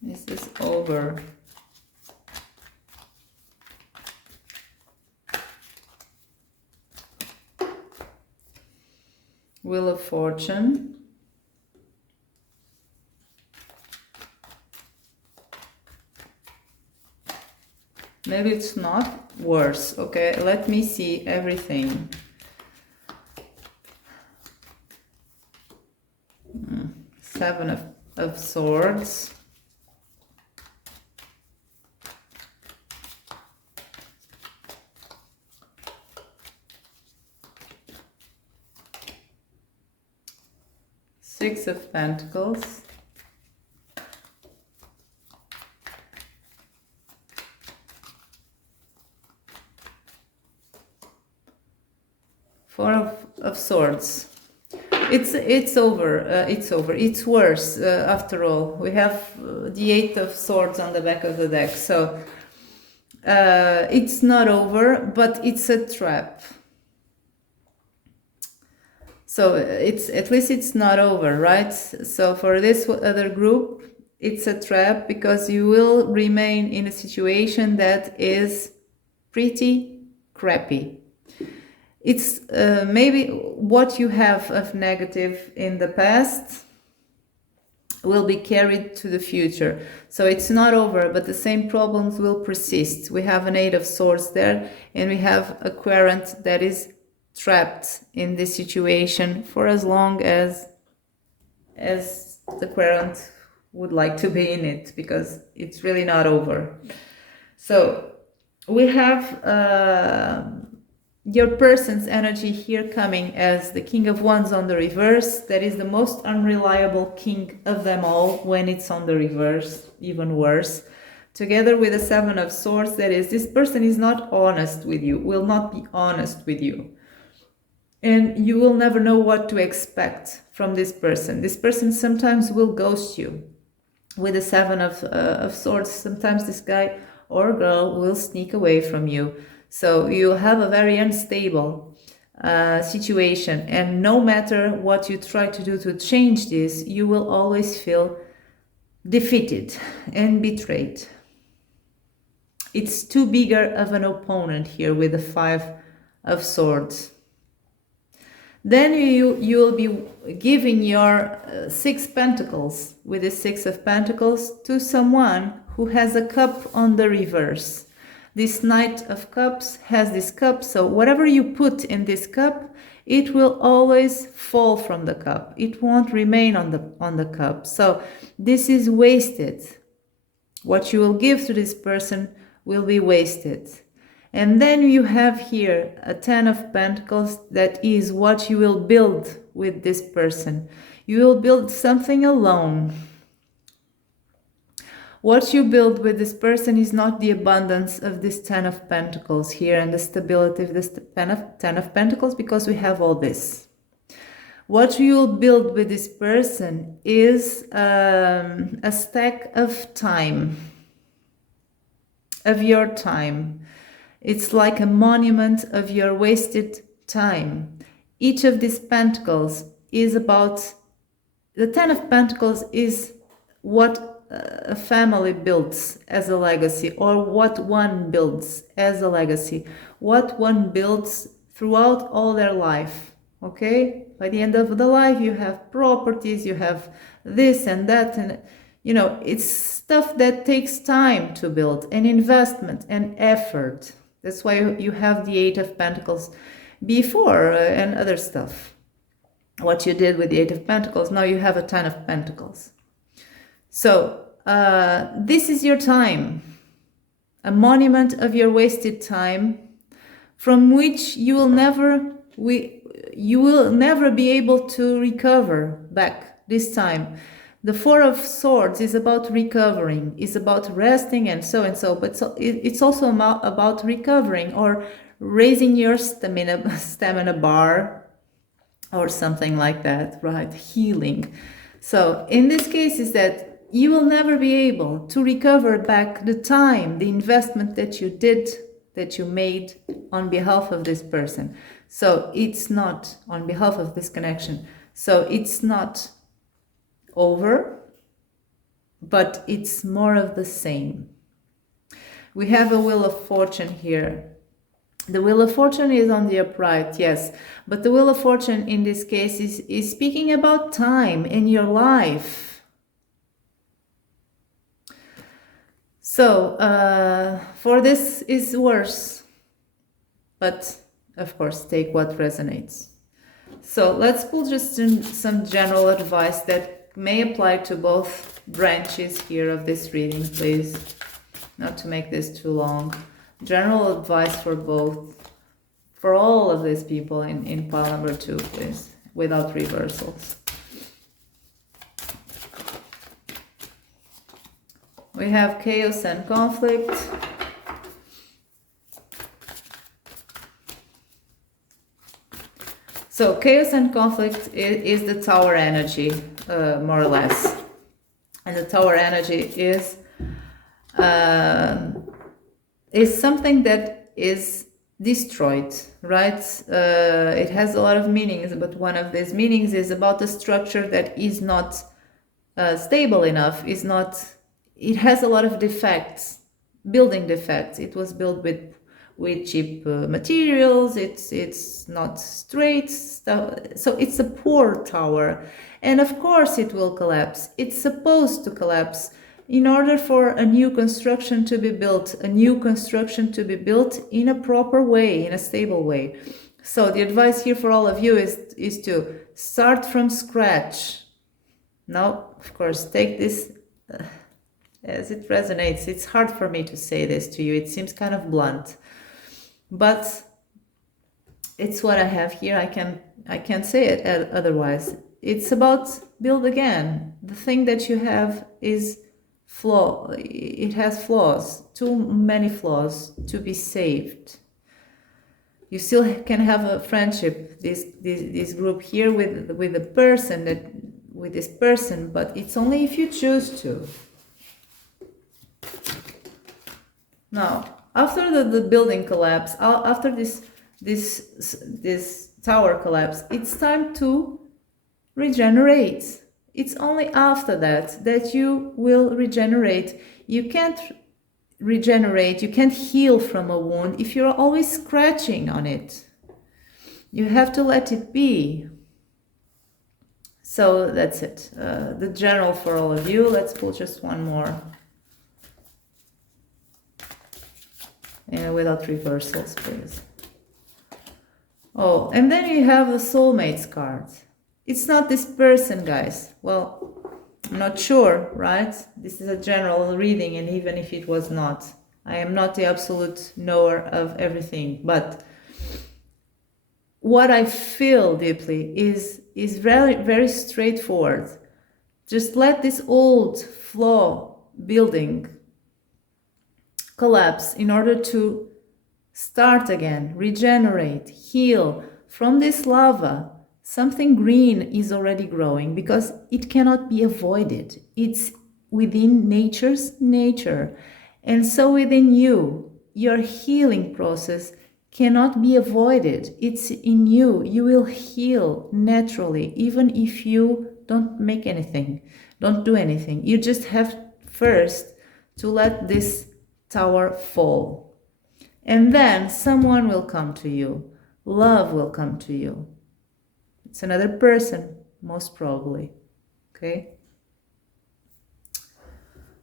Is this over? Wheel of Fortune. Maybe it's not worse. Okay, let me see everything. Seven of Swords. Six of Pentacles. Four of Swords. It's over. It's over. It's worse. After all, we have the Eight of Swords on the back of the deck. So it's not over, but it's a trap. So it's, at least it's not over, right? So for this other group, it's a trap because you will remain in a situation that is pretty crappy. It's maybe what you have of negative in the past will be carried to the future. So it's not over, but the same problems will persist. We have an Eight of Swords there, and we have a Querent that is trapped in this situation for as long as the Querent would like to be in it, because it's really not over. So we have your person's energy here coming as the King of Wands on the reverse. That is the most unreliable king of them all when it's on the reverse, even worse. Together with the Seven of Swords, that is, this person is not honest with you, will not be honest with you. And you will never know what to expect from this person. This person sometimes will ghost you. With the Seven of Swords, sometimes this guy or girl will sneak away from you. So you have a very unstable situation. And no matter what you try to do to change this, you will always feel defeated and betrayed. It's too bigger of an opponent here with the 5 of Swords. Then you'll be giving your 6 Pentacles with the 6 of Pentacles to someone who has a cup on the reverse. This Knight of Cups has this cup, so whatever you put in this cup, it will always fall from the cup. It won't remain on the cup. So this is wasted. What you will give to this person will be wasted. And then you have here a 10 of Pentacles, that is what you will build with this person. You will build something alone. What you build with this person is not the abundance of this 10 of Pentacles here and the stability of this 10 of Pentacles, because we have all this. What you will build with this person is a stack of time, of your time. It's like a monument of your wasted time. Each of these pentacles is about, the 10 of Pentacles is what a family builds as a legacy, or what one builds as a legacy, what one builds throughout all their life. Okay, by the end of the life you have properties, you have this and that, and you know, it's stuff that takes time to build, and investment and effort. That's why you have the 8 of Pentacles before and other stuff. What you did with the 8 of Pentacles, now you have a 10 of Pentacles. So this is your time, a monument of your wasted time, from which you will never be able to recover back this time. The 4 of Swords is about recovering, is about resting and so, but it's also about recovering or raising your stamina bar or something like that, right? Healing. So in this case is that you will never be able to recover back the time, the investment that you did, that you made on behalf of this person. So it's not on behalf of this connection. So it's not over, but it's more of the same. We have a Wheel of Fortune here. The Wheel of Fortune is on the upright, yes, but the Wheel of Fortune in this case is speaking about time in your life. So for this is worse, but of course take what resonates. So let's pull just some general advice that may apply to both branches here of this reading, please, not to make this too long. General advice for both, for all of these people in pile number 2, please, without reversals. We have chaos and conflict. So chaos and conflict is the Tower energy, more or less. And the Tower energy is something that is destroyed, right? It has a lot of meanings, but one of these meanings is about a structure that is not stable enough, it has a lot of defects, building defects. It was built with cheap materials, it's not straight stuff, so it's a poor tower, and of course it will collapse. It's supposed to collapse in order for a new construction to be built, in a proper way, in a stable way. So the advice here for all of you is to start from scratch. Now, of course, take this as it resonates. It's hard for me to say this to you, it seems kind of blunt, but it's what I have here. I can't say it otherwise. It's about build again. The thing that you have is it has flaws, too many flaws to be saved. You still can have a friendship, this group here with the person, with this person, but it's only if you choose to. Now, after the building collapse, after this tower collapse, it's time to regenerate. It's only after that that you will regenerate. You can't regenerate, you can't heal from a wound if you're always scratching on it. You have to let it be. So that's it. The general for all of you. Let's pull just one more. And without reversals, please. Oh, and then you have the soulmates card. It's not this person, guys. Well, I'm not sure, right? This is a general reading, and even if it was not, I am not the absolute knower of everything. But what I feel deeply is very, very straightforward. Just let this old flaw building collapse in order to start again, regenerate, heal. From this lava, something green is already growing because it cannot be avoided. It's within nature's nature. And so within you, your healing process cannot be avoided. It's in you. You will heal naturally, even if you don't make anything, don't do anything. You just have first to let this tower fall. And then someone will come to you. Love will come to you. It's another person, most probably. Okay?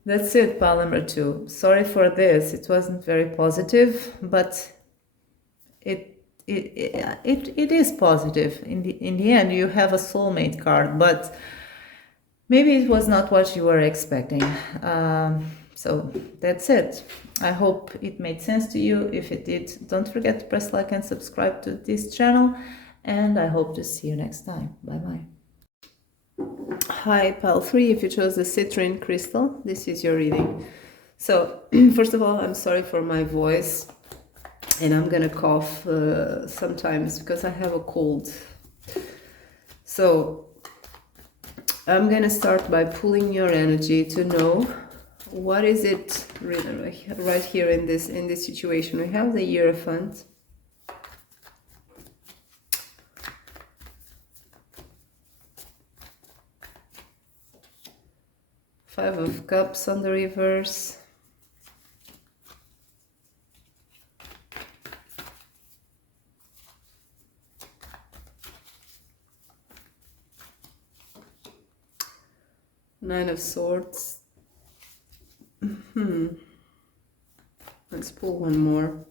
That's it, pile number 2. Sorry for this. It wasn't very positive, but it is positive. In the end, you have a soulmate card, but maybe it was not what you were expecting. So that's it. I hope it made sense to you. If it did, don't forget to press like and subscribe to this channel. And I hope to see you next time. Bye-bye. Hi, pile 3. If you chose the citrine crystal, this is your reading. So, first of all, I'm sorry for my voice. And I'm gonna cough sometimes because I have a cold. So, I'm gonna start by pulling your energy to know what is it right here in this situation. We have the Hierophant. Five of Cups on the reverse. Nine of Swords. Let's pull one more.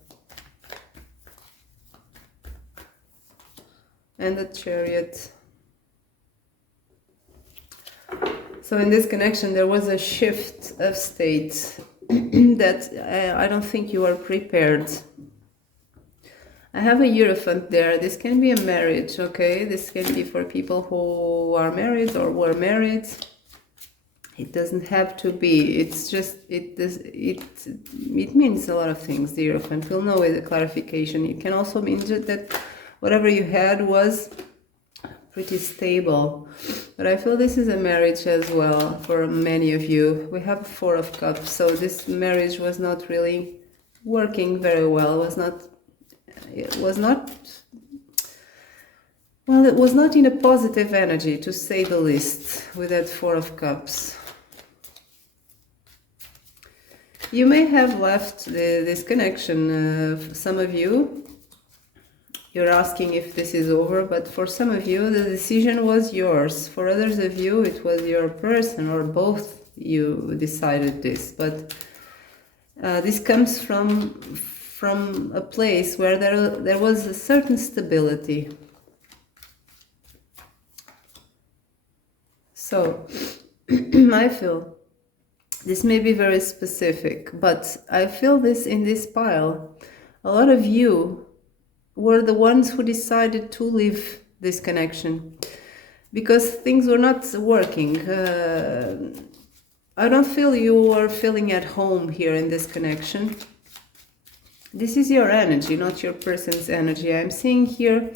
And the Chariot. So in this connection, there was a shift of state that I don't think you are prepared. I have a Hierophant there. This can be a marriage, okay? This can be for people who are married or were married. It doesn't have to be. It's just, it means a lot of things, the Hierophant. We'll know with the clarification. It can also mean that whatever you had was pretty stable. But I feel this is a marriage as well for many of you. We have Four of Cups, so this marriage was not really working very well. It was not in a positive energy, to say the least, with that Four of Cups. You may have left this connection, some of you. You're asking if this is over, but for some of you, the decision was yours. For others of you, it was your person, or both you decided this. But this comes from a place where there was a certain stability. So, I feel this may be very specific, but I feel this in this pile. A lot of you were the ones who decided to leave this connection because things were not working. I don't feel you were feeling at home here in this connection. This is your energy, not your person's energy. I'm seeing here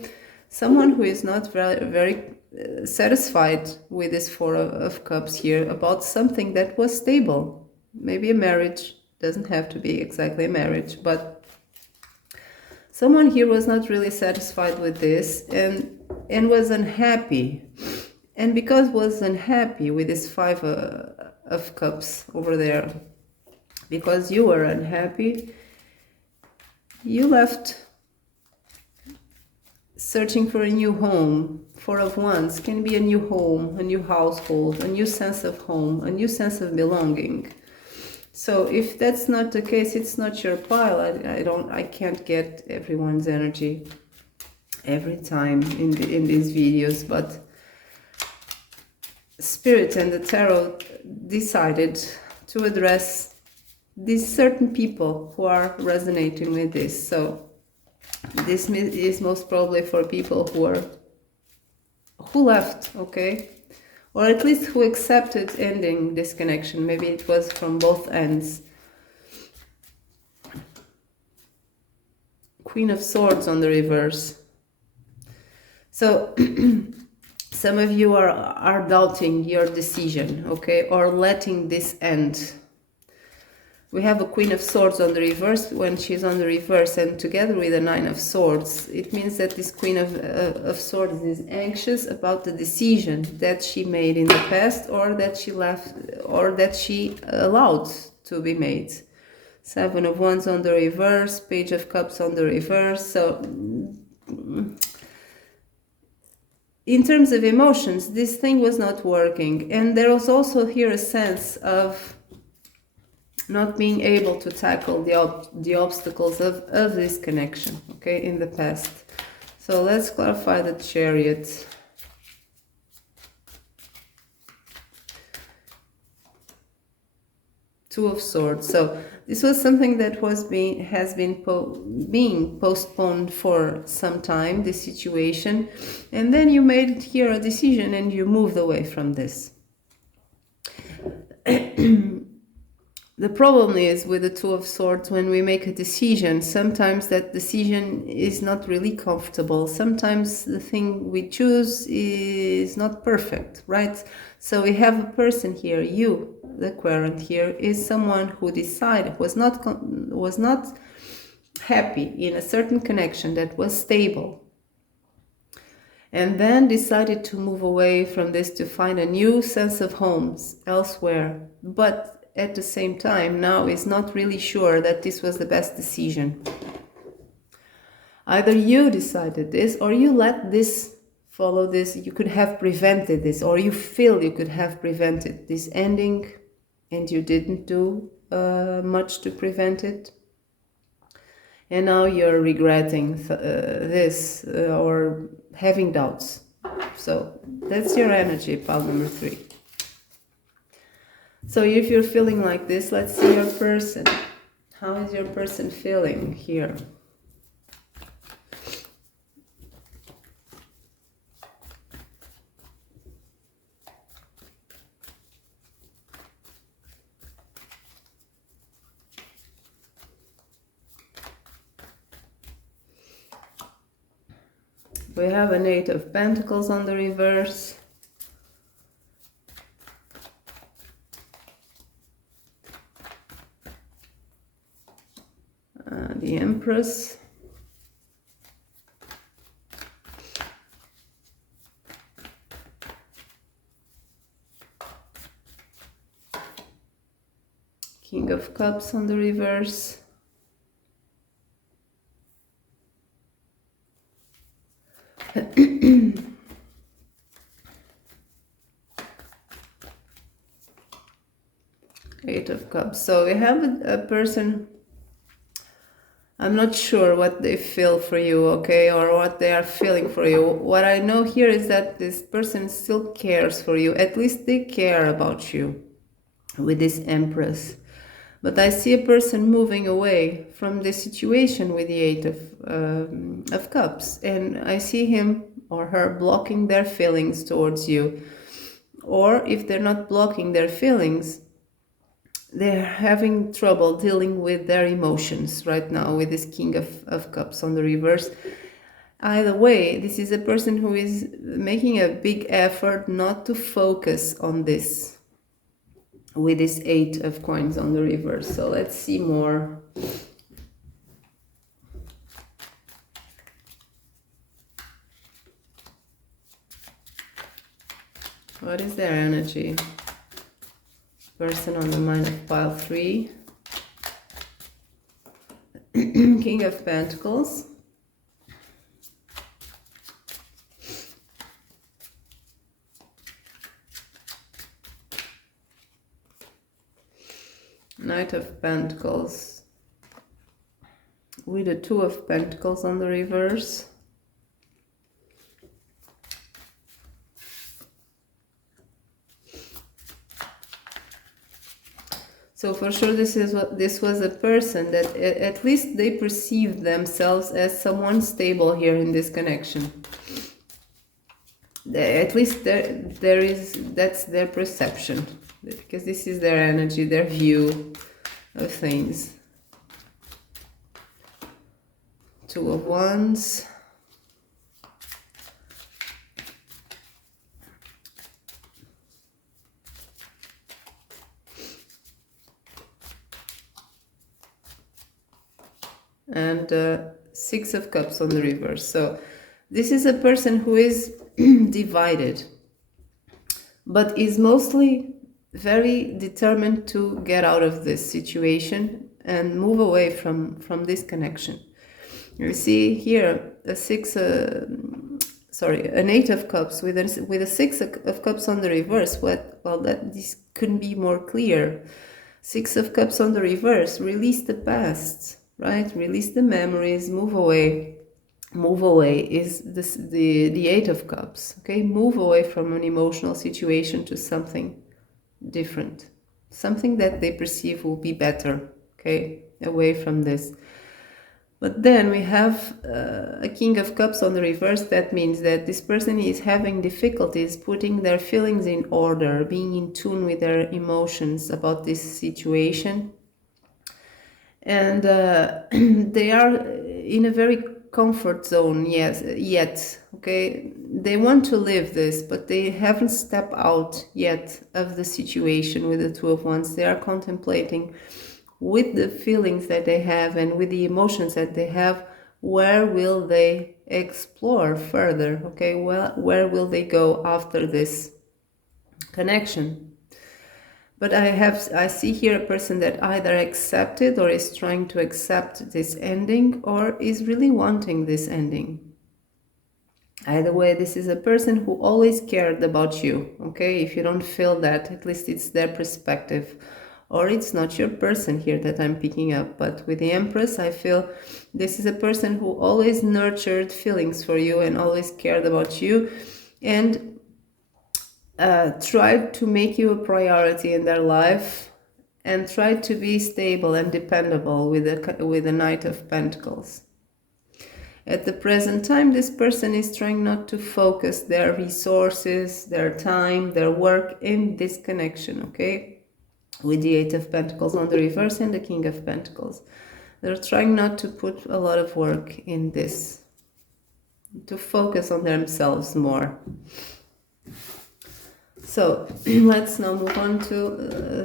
someone who is not very satisfied with this Four of Cups here about something that was stable. Maybe a marriage, doesn't have to be exactly a marriage, but someone here was not really satisfied with this and was unhappy. And because was unhappy with this Five of Cups over there, because you were unhappy, you left searching for a new home. Four of Wands can be a new home, a new household, a new sense of home, a new sense of belonging. So if that's not the case, it's not your pile. I can't get everyone's energy every time in these videos, but Spirit and the Tarot decided to address these certain people who are resonating with this. So this is most probably for people who left, okay, or at least who accepted ending this connection. Maybe it was from both ends. Queen of Swords on the reverse. So some of you are doubting your decision, okay, or letting this end. We have a Queen of Swords on the reverse. When she's on the reverse and together with the Nine of Swords, it means that this Queen of Swords is anxious about the decision that she made in the past, or that she left, or that she allowed to be made. Seven of Wands on the reverse, Page of Cups on the reverse. So in terms of emotions, this thing was not working. And there was also here a sense of not being able to tackle the obstacles of this connection, okay, in the past. So let's clarify the Chariot. Two of Swords. So this was something that has been being postponed for some time, this situation, and then you made here a decision and you moved away from this. The problem is with the Two of Swords, when we make a decision, sometimes that decision is not really comfortable. Sometimes the thing we choose is not perfect, right? So we have a person here, you, the Querent here, is someone who decided, was not happy in a certain connection that was stable, and then decided to move away from this to find a new sense of homes elsewhere. But at the same time, now is not really sure that this was the best decision. Either you decided this, or you let this follow this. You could have prevented this, or you feel you could have prevented this ending, and you didn't do much to prevent it. And now you're regretting this or having doubts. So that's your energy, pile number 3. So if you're feeling like this, let's see your person. How is your person feeling here? We have an Eight of Pentacles on the reverse. The Empress. King of Cups on the reverse. Eight of Cups. So we have a person, I'm not sure what they feel for you, okay, or what they are feeling for you. What I know here is that this person still cares for you. At least they care about you with this Empress. But I see a person moving away from the situation with the Eight of Cups. And I see him or her blocking their feelings towards you. Or if they're not blocking their feelings, they're having trouble dealing with their emotions right now with this King of Cups on the reverse. Either way, this is a person who is making a big effort not to focus on this with this Eight of Coins on the reverse. So let's see more. What is their energy? Person on the mind of pile 3. King of Pentacles. Knight of Pentacles. With the Two of Pentacles on the reverse. So for sure this was a person that at least they perceived themselves as someone stable here in this connection. At least that's their perception, because this is their energy, their view of things. Two of Wands. And Six of Cups on the reverse. So this is a person who is divided, but is mostly very determined to get out of this situation and move away from this connection. You see here an Eight of Cups with a Six of Cups on the reverse. This couldn't be more clear. Six of Cups on the reverse. Release the past, right? Release the memories. Move away. Move away is the Eight of Cups. Okay, move away from an emotional situation to something different, something that they perceive will be better. Okay, away from this. But then we have a King of Cups on the reverse. That means that this person is having difficulties putting their feelings in order, being in tune with their emotions about this situation. And they are in a very comfort zone, yet, okay? They want to live this, but they haven't stepped out yet of the situation with the Two of Wands. They are contemplating with the feelings that they have and with the emotions that they have, where will they explore further, okay? Well, where will they go after this connection? But I see here a person that either accepted or is trying to accept this ending, or is really wanting this ending. Either way, this is a person who always cared about you, okay? If you don't feel that, at least it's their perspective. Or it's not your person here that I'm picking up. But with the Empress, I feel this is a person who always nurtured feelings for you and always cared about you, and tried to make you a priority in their life, and tried to be stable and dependable with the Knight of Pentacles. At the present time, this person is trying not to focus their resources, their time, their work in this connection, okay? With the Eight of Pentacles on the reverse and the King of Pentacles. They're trying not to put a lot of work in this, to focus on themselves more. So let's now move on to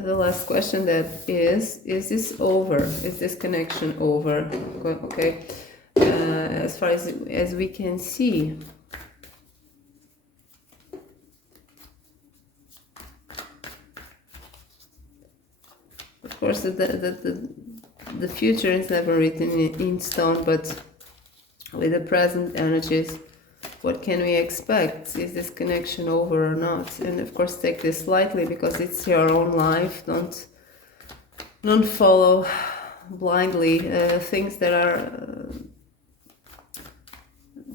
the last question, that is this over? Is this connection over? Okay, as far as we can see, of course, the future is never written in stone, but with the present energies, what can we expect? Is this connection over or not? And of course, take this lightly, because it's your own life. Don't follow blindly things that are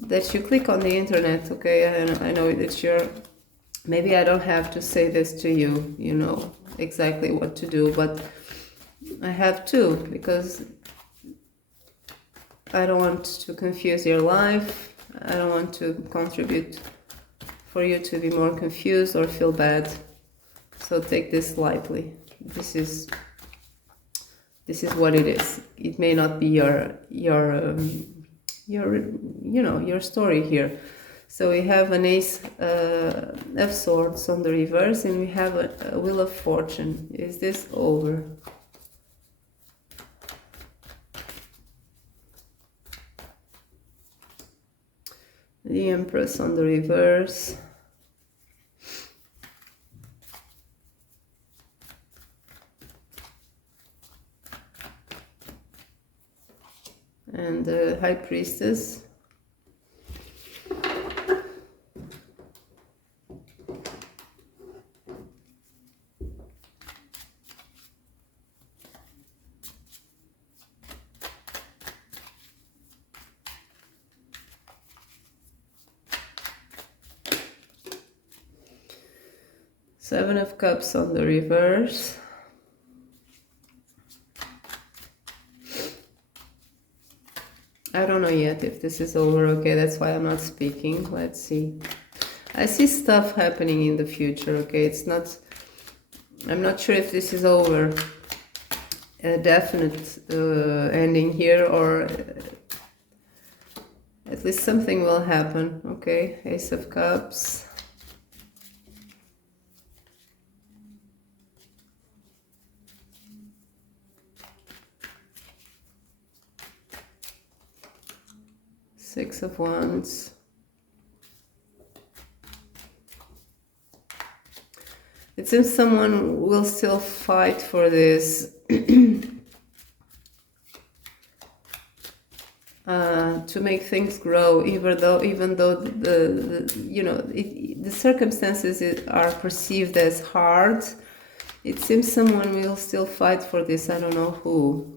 that you click on the internet. Okay, I know that maybe I don't have to say this to you. You know exactly what to do, but I have to, because I don't want to confuse your life. I don't want to contribute for you to be more confused or feel bad. So take this lightly. This is what it is. It may not be your story here. So we have an Ace of Swords on the reverse, and we have a Wheel of Fortune. Is this over? The Empress on the reverse. and the High Priestess. Seven of Cups on the reverse. I don't know yet if this is over. Okay, that's why I'm not speaking. Let's see. I see stuff happening in the future. Okay, it's not, I'm not sure if this is over. A definite ending here, or at least something will happen. Okay, Ace of Cups. Six of Wands. It seems someone will still fight for this. To make things grow, even though the you know, the circumstances are perceived as hard. It seems someone will still fight for this. I don't know who.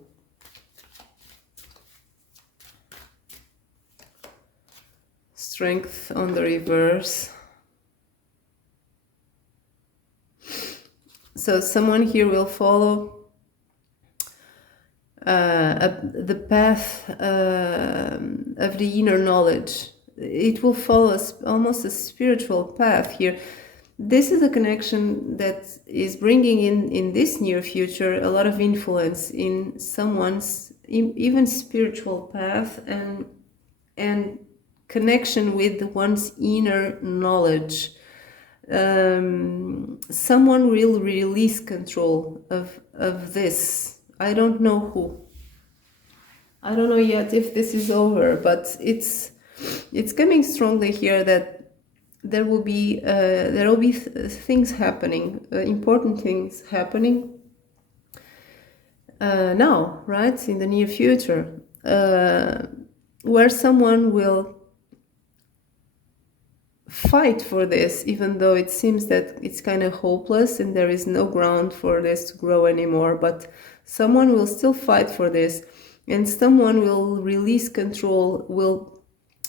Strength on the reverse. So someone here will follow the path of the inner knowledge. It will follow almost a spiritual path here. This is a connection that is bringing in this near future a lot of influence in someone's even spiritual path and connection with one's inner knowledge. Someone will release control of this. I don't know who. I don't know yet if this is over, but it's coming strongly here that there will be things happening, important things happening now, right, in the near future, where someone will fight for this, even though it seems that it's kind of hopeless and there is no ground for this to grow anymore. But someone will still fight for this, and someone will release control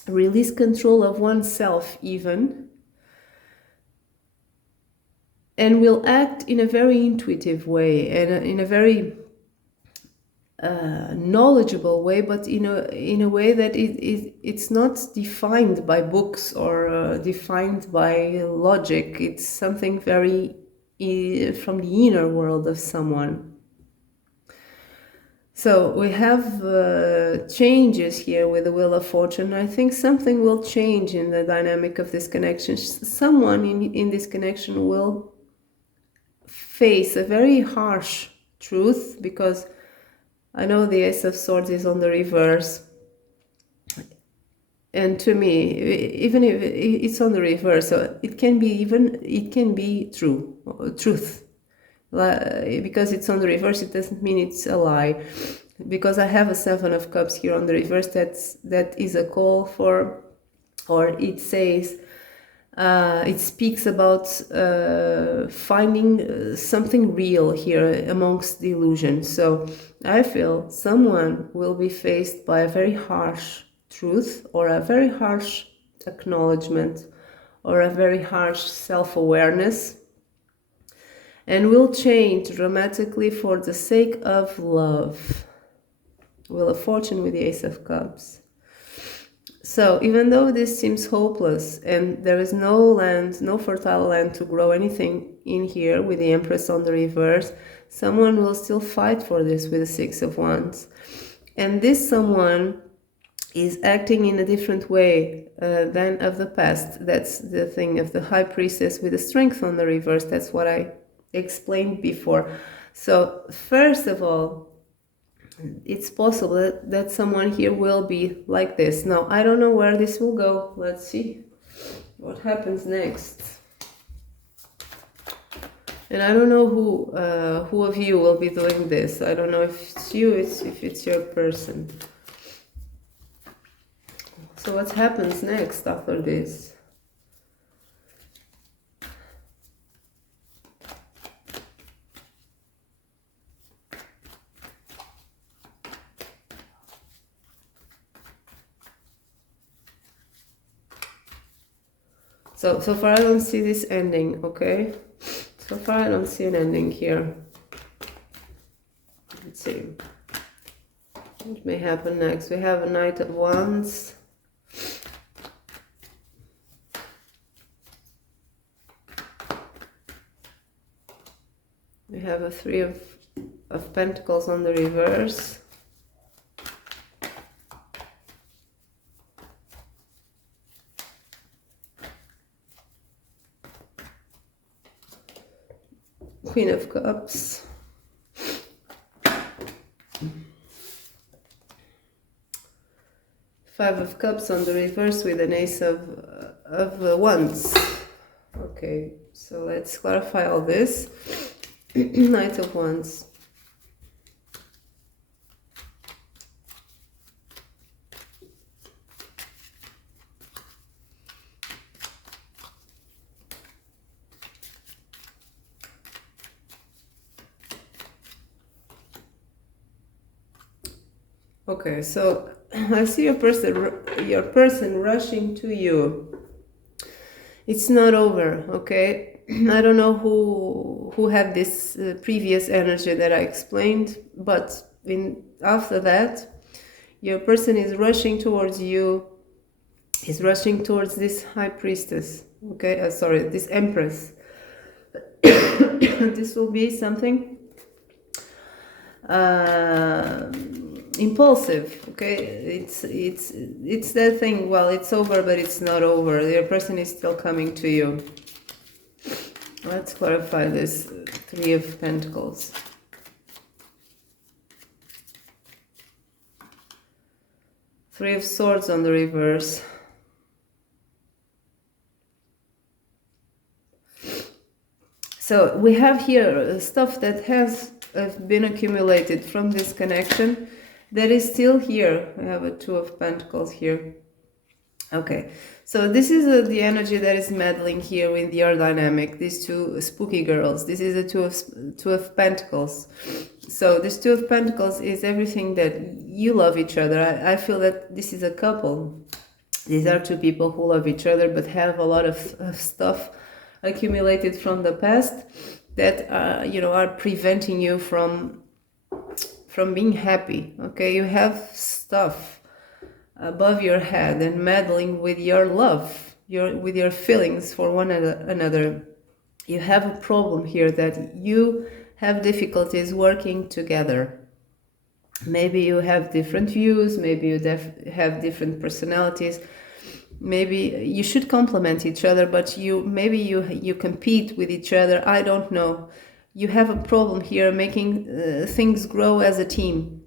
of oneself even, and will act in a very intuitive way and in a very knowledgeable way, but in a way that it's not defined by books or defined by logic. It's something very from the inner world of someone. So we have changes here with the Wheel of Fortune. I think something will change in the dynamic of this connection. Someone in this connection will face a very harsh truth, because I know the Ace of Swords is on the reverse, and to me, even if it's on the reverse, so it can be truth. Because it's on the reverse, it doesn't mean it's a lie. Because I have a Seven of Cups here on the reverse, that is a call for, or it says, it speaks about finding something real here amongst the illusion. So I feel someone will be faced by a very harsh truth, or a very harsh acknowledgement, or a very harsh self-awareness, and will change dramatically for the sake of love. Wheel of Fortune with the Ace of Cups. So even though this seems hopeless and there is no land, no fertile land to grow anything in here with the Empress on the reverse, someone will still fight for this with the Six of Wands. And this someone is acting in a different way than of the past. That's the thing of the High Priestess with the Strength on the reverse. That's what I explained before. So first of all, it's possible that someone here will be like this. Now, I don't know where this will go. Let's see what happens next. And I don't know who of you will be doing this. I don't know if it's you, if it's your person. So what happens next after this? So far I don't see this ending, okay? So far I don't see an ending here. Let's see. What may happen next? We have a Knight of Wands. We have a Three of Pentacles on the reverse. Queen of Cups. Five of Cups on the reverse with an Ace of Wands. Okay, so let's clarify all this. Knight of Wands. Okay, so I see your person rushing to you. It's not over, okay? I don't know who had this previous energy that I explained, but after that, your person is rushing towards you. Is rushing towards this High Priestess, okay? Sorry, this Empress. This will be something impulsive, okay? It's that thing. Well, it's over, but it's not over. Your person is still coming to you. Let's clarify this. Three of Pentacles. Three of Swords on the reverse. So we have here stuff that has been accumulated from this connection that is still here. I have a Two of Pentacles here. Okay, so this is the energy that is meddling here with your dynamic. These two spooky girls. This is the Two of Pentacles. So this Two of Pentacles is everything that you love each other. I feel that this is a couple. These are two people who love each other but have a lot of stuff accumulated from the past that are preventing you from being happy. Okay, you have stuff above your head and meddling with your love, with your feelings for one another. You have a problem here that you have difficulties working together. Maybe you have different views, maybe you have different personalities. Maybe you should complement each other, but maybe you compete with each other. I don't know. You have a problem here making things grow as a team.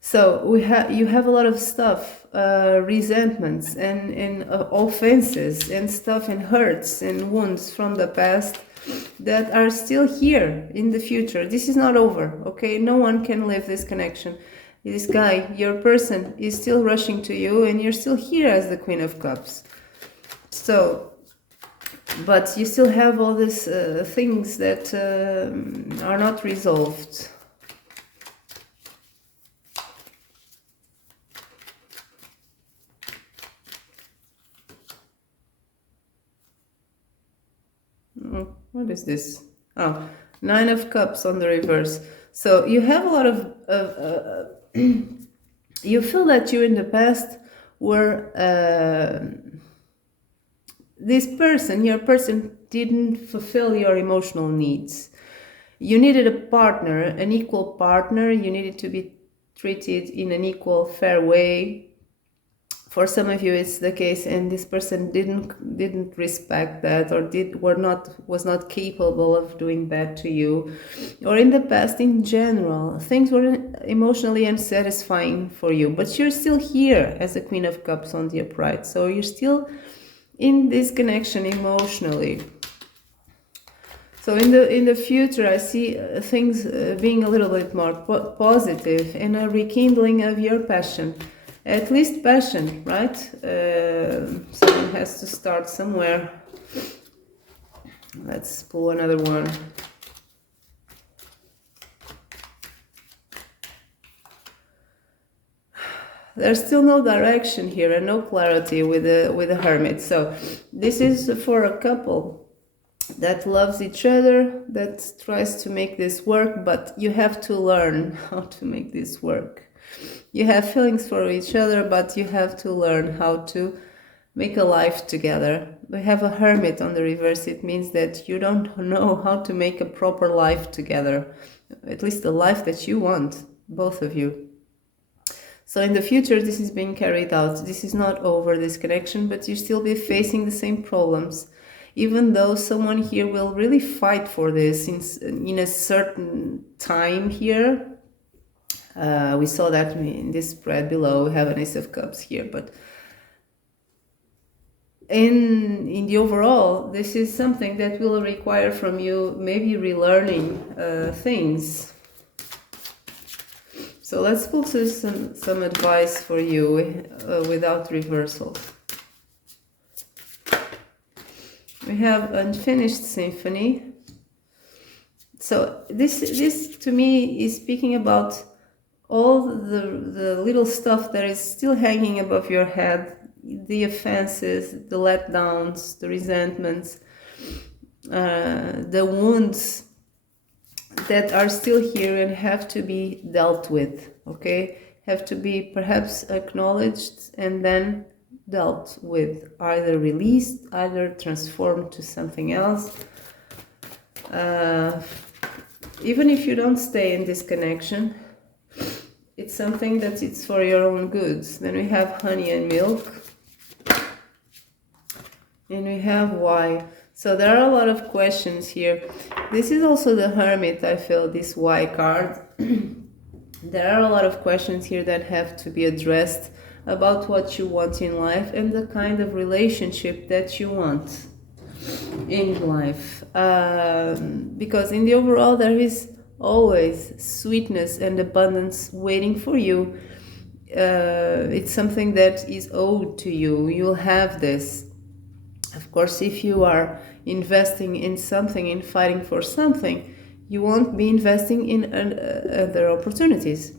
So you have a lot of stuff, resentments and offenses and stuff and hurts and wounds from the past that are still here in the future. This is not over, okay? No one can leave this connection. This guy, your person, is still rushing to you and you're still here as the Queen of Cups. So, but you still have all these things that are not resolved. What is this? Oh, Nine of Cups on the reverse. So you have a lot of you feel that you in the past were this person, your person didn't fulfill your emotional needs. You needed a partner, an equal partner. You needed to be treated in an equal, fair way. For some of you, it's the case, and this person didn't respect that, or was not capable of doing that to you, or in the past, in general, things were emotionally unsatisfying for you. But you're still here as a Queen of Cups on the upright, so you're still in this connection emotionally. So in the future, I see things being a little bit more positive and a rekindling of your passion. At least passion, right? Someone has to start somewhere. Let's pull another one. There's still no direction here and no clarity with the Hermit. So this is for a couple that loves each other, that tries to make this work, but you have to learn how to make this work. You have feelings for each other, but you have to learn how to make a life together. We have a Hermit on the reverse. It means that you don't know how to make a proper life together, at least the life that you want, both of you. So in the future, this is being carried out. This is not over, this connection, but you still be facing the same problems. Even though someone here will really fight for this in a certain time here. We saw that in this spread below. We have an Ace of Cups here, but in the overall, this is something that will require from you maybe relearning things. So let's pull some advice for you without reversals. We have Unfinished Symphony. So this to me is speaking about all the little stuff that is still hanging above your head, the offenses, the letdowns, the resentments, the wounds that are still here and have to be dealt with, okay? Have to be perhaps acknowledged and then dealt with, either released, either transformed to something else. Even if you don't stay in this connection, it's something that it's for your own goods. Then we have Honey and Milk. And we have Why. So there are a lot of questions here. This is also the Hermit, I feel, this Why card. There are a lot of questions here that have to be addressed about what you want in life and the kind of relationship that you want in life. Because in the overall, there is always sweetness and abundance waiting for you. It's something that is owed to you. You'll have this. Of course, if you are investing in something, in fighting for something, you won't be investing in other opportunities.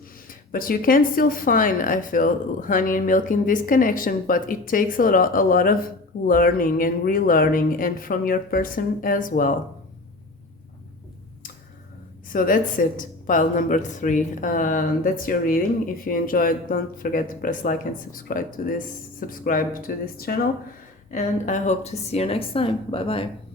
But you can still find, I feel, honey and milk in this connection, but it takes a lot of learning and relearning, and from your person as well. So that's it, pile number 3. That's your reading. If you enjoyed, don't forget to press like and subscribe to this channel. And I hope to see you next time. Bye bye.